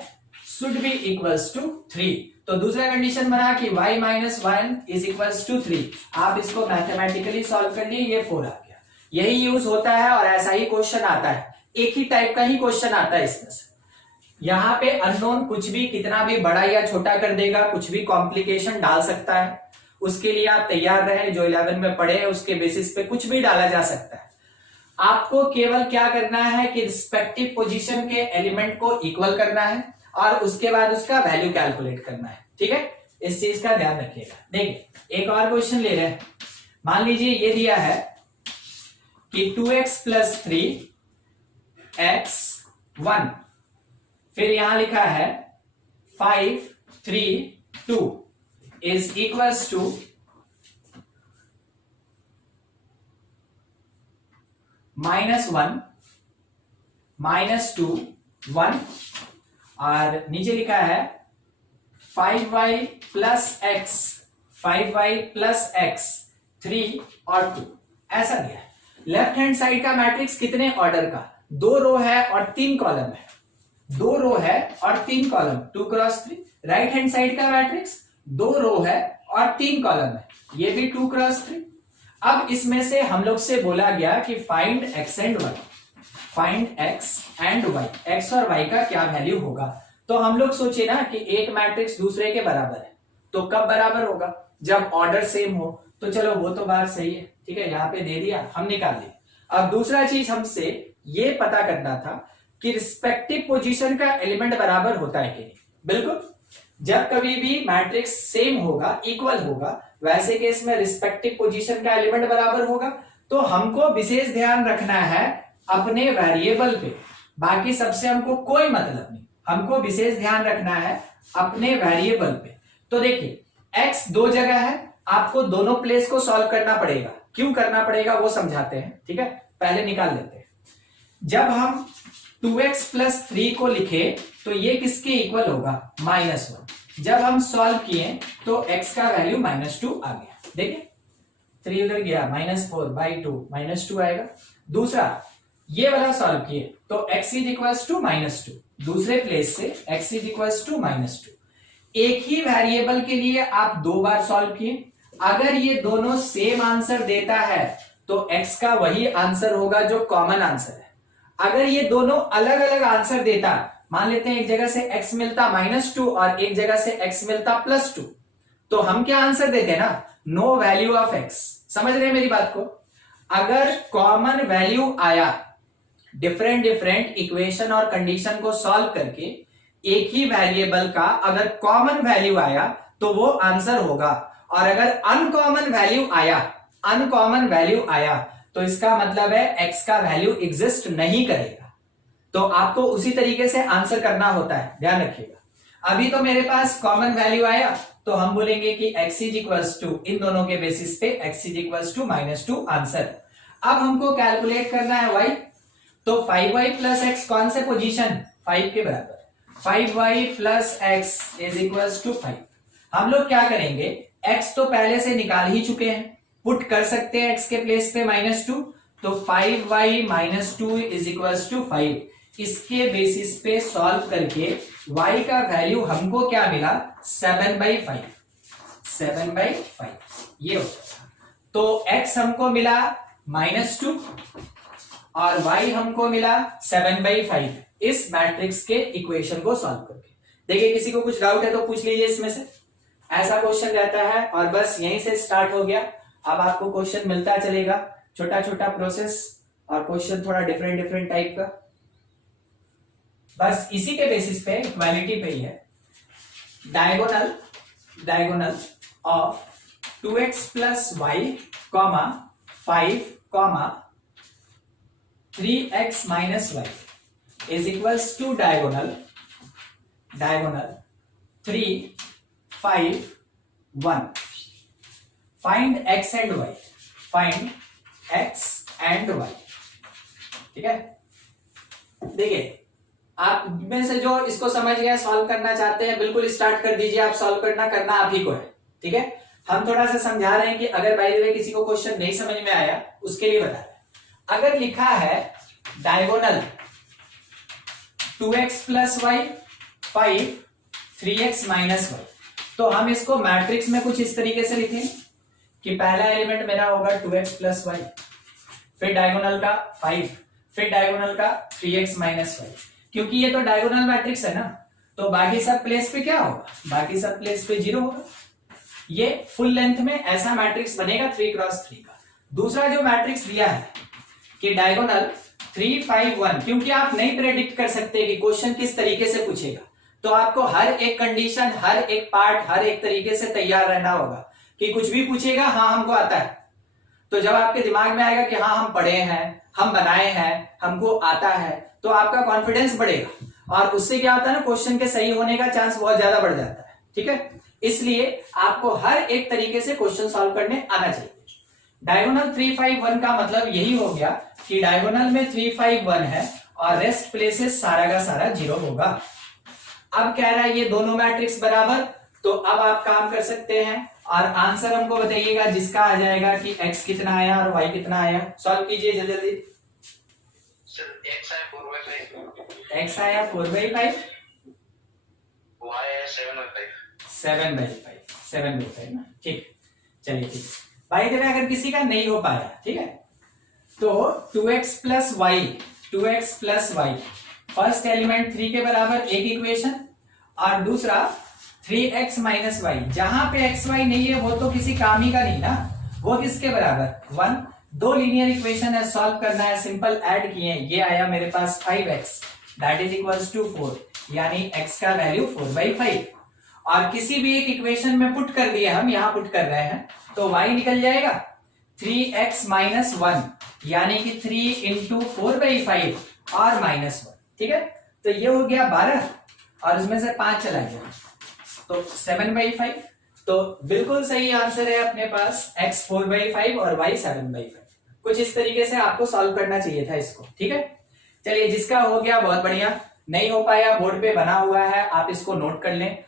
शुड बी इक्वल्स टू 3। तो दूसरा कंडीशन बना कि y minus 1 is equals to 3। आप इसको मैथमेटिकली सॉल्व कर लिए, ये 4 आ गया। यही यूज होता है और ऐसा ही क्वेश्चन आता है, एक ही टाइप का ही क्वेश्चन आता है इसमें से। यहाँ पे अननोन कुछ भी कितना भी बड़ा या छोटा कर देगा, कुछ भी कॉम्प्लिकेशन डाल सकता है, उसके लिए आप तैयार रहें। जो 11 में पढ़े हैं उसके बेसिस पे कुछ भी डाला जा सकता है। आपको केवल क्या करना है कि रिस्पेक्टिव पोजीशन के एलिमेंट को इक्वल करना है और उसके बाद उसका वैल्यू कैलकुलेट करना है। ठीक है, इस चीज का ध्यान रखिएगा। देखिए एक और क्वेश्चन ले रहे हैं। मान लीजिए ये दिया है कि 2x प्लस 3x 1, फिर यहां लिखा है 5 3 2 इज इक्वल्स टू -1 -2 1 और नीचे लिखा है 5y plus x 5y plus x 3 और 2, ऐसा दिया है। लेफ्ट हैंड साइड का मैट्रिक्स कितने ऑर्डर का, 2 रो है और 3 कॉलम है, 2 रो है और 3 column 2 cross 3। Right hand side का मैट्रिक्स 2 रो है और 3 कॉलम है, ये भी 2 क्रॉस 3। अब इसमें से हम लोग से बोला गया कि find x and y, find x and y, x और y का क्या वैल्यू होगा। तो हम लोग सोचे ना कि एक मैट्रिक्स दूसरे के बराबर है, तो कब बराबर होगा, जब ऑर्डर सेम हो। तो चलो वो तो बात सही है, ठीक है, यहाँ पे दे दिया, हम निकाल लिए। अब दूसरा चीज हमसे ये पता करना था कि रिस्पेक्टिव पोजीशन का एलिमेंट बराबर होता है कि नहीं। बिल्कुल, जब कभी भी मैट्रिक्स सेम होगा, इक्वल होगा, वैसे केस में रिस्पेक्टिव पोजीशन का एलिमेंट बराबर होगा। तो हमको विशेष ध्यान रखना है अपने वेरिएबल पे, बाकी सबसे हमको कोई मतलब नहीं, हमको विशेष ध्यान रखना है अपने वेरिएबल पे। तो देखिए x 2 जगह है, आपको दोनों प्लेस को सॉल्व करना पड़ेगा। क्यों करना पड़ेगा वो समझाते हैं, ठीक है, पहले निकाल लेते हैं। जब हम 2x प्लस 3 को लिखे तो ये किसके इक्वल होगा, -1। जब हम सॉल्व किए तो x का वैल्यू -2 आ गया। देखिए 3 उधर गया, -4/2 -2 आएगा। दूसरा ये वाला सॉल्व किए तो x इज इक्वल्स टू -2, दूसरे प्लेस से x इज इक्वल्स टू -2। एक ही वेरिएबल के लिए आप 2 बार सॉल्व किए, अगर ये दोनों सेम आंसर देता है तो x का वही आंसर होगा जो कॉमन आंसर है। अगर ये दोनों अलग अलग आंसर देता, मान लेते हैं एक जगह से x मिलता -2 और एक जगह से x मिलता +2, तो हम क्या आंसर देते ना, नो वैल्यू ऑफ x। समझ रहे हैं मेरी बात को। अगर कॉमन वैल्यू आया, डिफरेंट इक्वेशन और कंडीशन को सॉल्व करके एक ही वेरिएबल का अगर कॉमन वैल्यू आया तो वो आंसर होगा, और अगर अनकॉमन वैल्यू आया तो इसका मतलब है x का वैल्यू एग्जिस्ट नहीं करेगा। तो आपको उसी तरीके से आंसर करना होता है, ध्यान रखिएगा। अभी तो मेरे पास कॉमन वैल्यू आया तो हम बोलेंगे कि x इज इक्वल्स टू, इन दोनों के बेसिस पे x is equals to -2 answer. अब हमको कैलकुलेट करना है y, तो 5y प्लस x कौन से पोजीशन, 5 के बराबर, 5y plus x is equals to 5। हम लोग क्या करेंगे, x तो पहले से निकाल ही चुके हैं, पुट कर सकते हैं x के प्लेस पे -2, तो 5y -2 इज इक्वल्स टू 5। इसके बेसिस पे सॉल्व करके y का वैल्यू हमको क्या मिला, 7/5, 7/5 ये हो जाता। तो x हमको मिला -2 और y हमको मिला 7/5 इस मैट्रिक्स के इक्वेशन को सॉल्व करके। देखिए किसी को कुछ डाउट है तो पूछ लीजिए इसमें से, ऐसा क्वेश्चन रहता है। और बस यहीं से स्टार्ट हो गया, अब आपको क्वेश्चन मिलता चलेगा, छोटा छोटा प्रोसेस और क्वेश्चन थोड़ा डिफरेंट टाइप का। बस इसी के बेसिस पे, इक्वालिटी पे ही है। Diagonal of 2x plus y 5 3x minus y is equals to diagonal 3 5 1. Find x and y. Find x and y. ठीक है, देखिए आप में से जो इसको समझ गया, सॉल्व करना चाहते हैं, बिल्कुल स्टार्ट कर दीजिए. आप सॉल्व करना आप ही को है. ठीक है, हम थोड़ा सा समझा रहे हैं कि अगर बाय द वे किसी को क्वेश्चन नहीं समझ में आया उसके लिए बता रहे हैं. अगर लिखा है diagonal 2x plus y 5 3x minus y, तो हम इसको मैट्रिक्स में कुछ इस तरीके से लिखेंगे कि पहला एलिमेंट मेरा होगा 2x प्लस वाई, फिर डायगोनल का 5, फिर डायगोनल का 3x माइनस वाई. क्योंकि ये तो डायगोनल मैट्रिक्स है ना, तो बाकी सब प्लेस पे क्या होगा, बाकी सब प्लेस पे 0 होगा. ये फुल लेंथ में ऐसा मैट्रिक्स बनेगा 3x3 का. दूसरा जो मैट्रिक्स दिया है कि डायगोनल 3 5 1, क्योंकि आप नहीं प्रेडिक्ट कर सकते कि क्वेश्चन किस तरीके से पूछेगा, तो आपको हर एक कंडीशन, हर एक पार्ट, हर एक तरीके से तैयार रहना होगा कि कुछ भी पूछेगा हाँ हमको आता है. तो जब आपके दिमाग में आएगा कि हाँ हम पढ़े हैं, हम बनाए हैं, हमको आता है, तो आपका कॉन्फिडेंस बढ़ेगा और उससे क्या होता है ना, क्वेश्चन के सही होने का चांस बहुत ज्यादा बढ़ जाता है. ठीक है, इसलिए आपको हर एक तरीके से क्वेश्चन सॉल्व करने आना चाहिए. डायगोनल 3 5 1 का मतलब यही हो गया कि डायगोनल में 3 5 1 है और रेस्ट प्लेसेस सारा का सारा 0 होगा. अब कह रहा है ये दोनों मैट्रिक्स बराबर, तो अब आप काम कर सकते हैं और आंसर हमको बताइएगा जिसका आ जाएगा कि x कितना आया और y कितना आया. सॉल्व कीजिए जल्दी जल्दी. x आया 4/5, y आया 7/5 ना. ठीक, चलिए ठीक. भाई देखिए अगर किसी का नहीं हो पाया, ठीक है, तो 2x plus Y first element 3 के बराबर एक इक्वेशन और दूसरा 3x माइनस वाई. जहां पे x y नहीं है वो तो किसी काम ही का नहीं ना, वो किसके बराबर 1. दो लीनियर इक्वेशन है, सॉल्व करना है, सिंपल ऐड किए, ये आया मेरे पास 5x that is equals to 4, यानी x का वैल्यू 4/5 और किसी भी एक इक्वेशन में पुट कर दिया, हम यहां पुट कर रहे हैं, तो y निकल जाएगा 3x माइनस 1 यानी कि 3 इंटू 4/5 और -1. ठीक है, तो ये हो गया 12 और उसमें से 5 चला गया तो 7/5. तो बिल्कुल सही आंसर है अपने पास x 4/5 और y 7/5. कुछ इस तरीके से आपको सॉल्व करना चाहिए था इसको. ठीक है, चलिए जिसका हो गया बहुत बढ़िया, नहीं हो पाया बोर्ड पे बना हुआ है, आप इसको नोट कर लें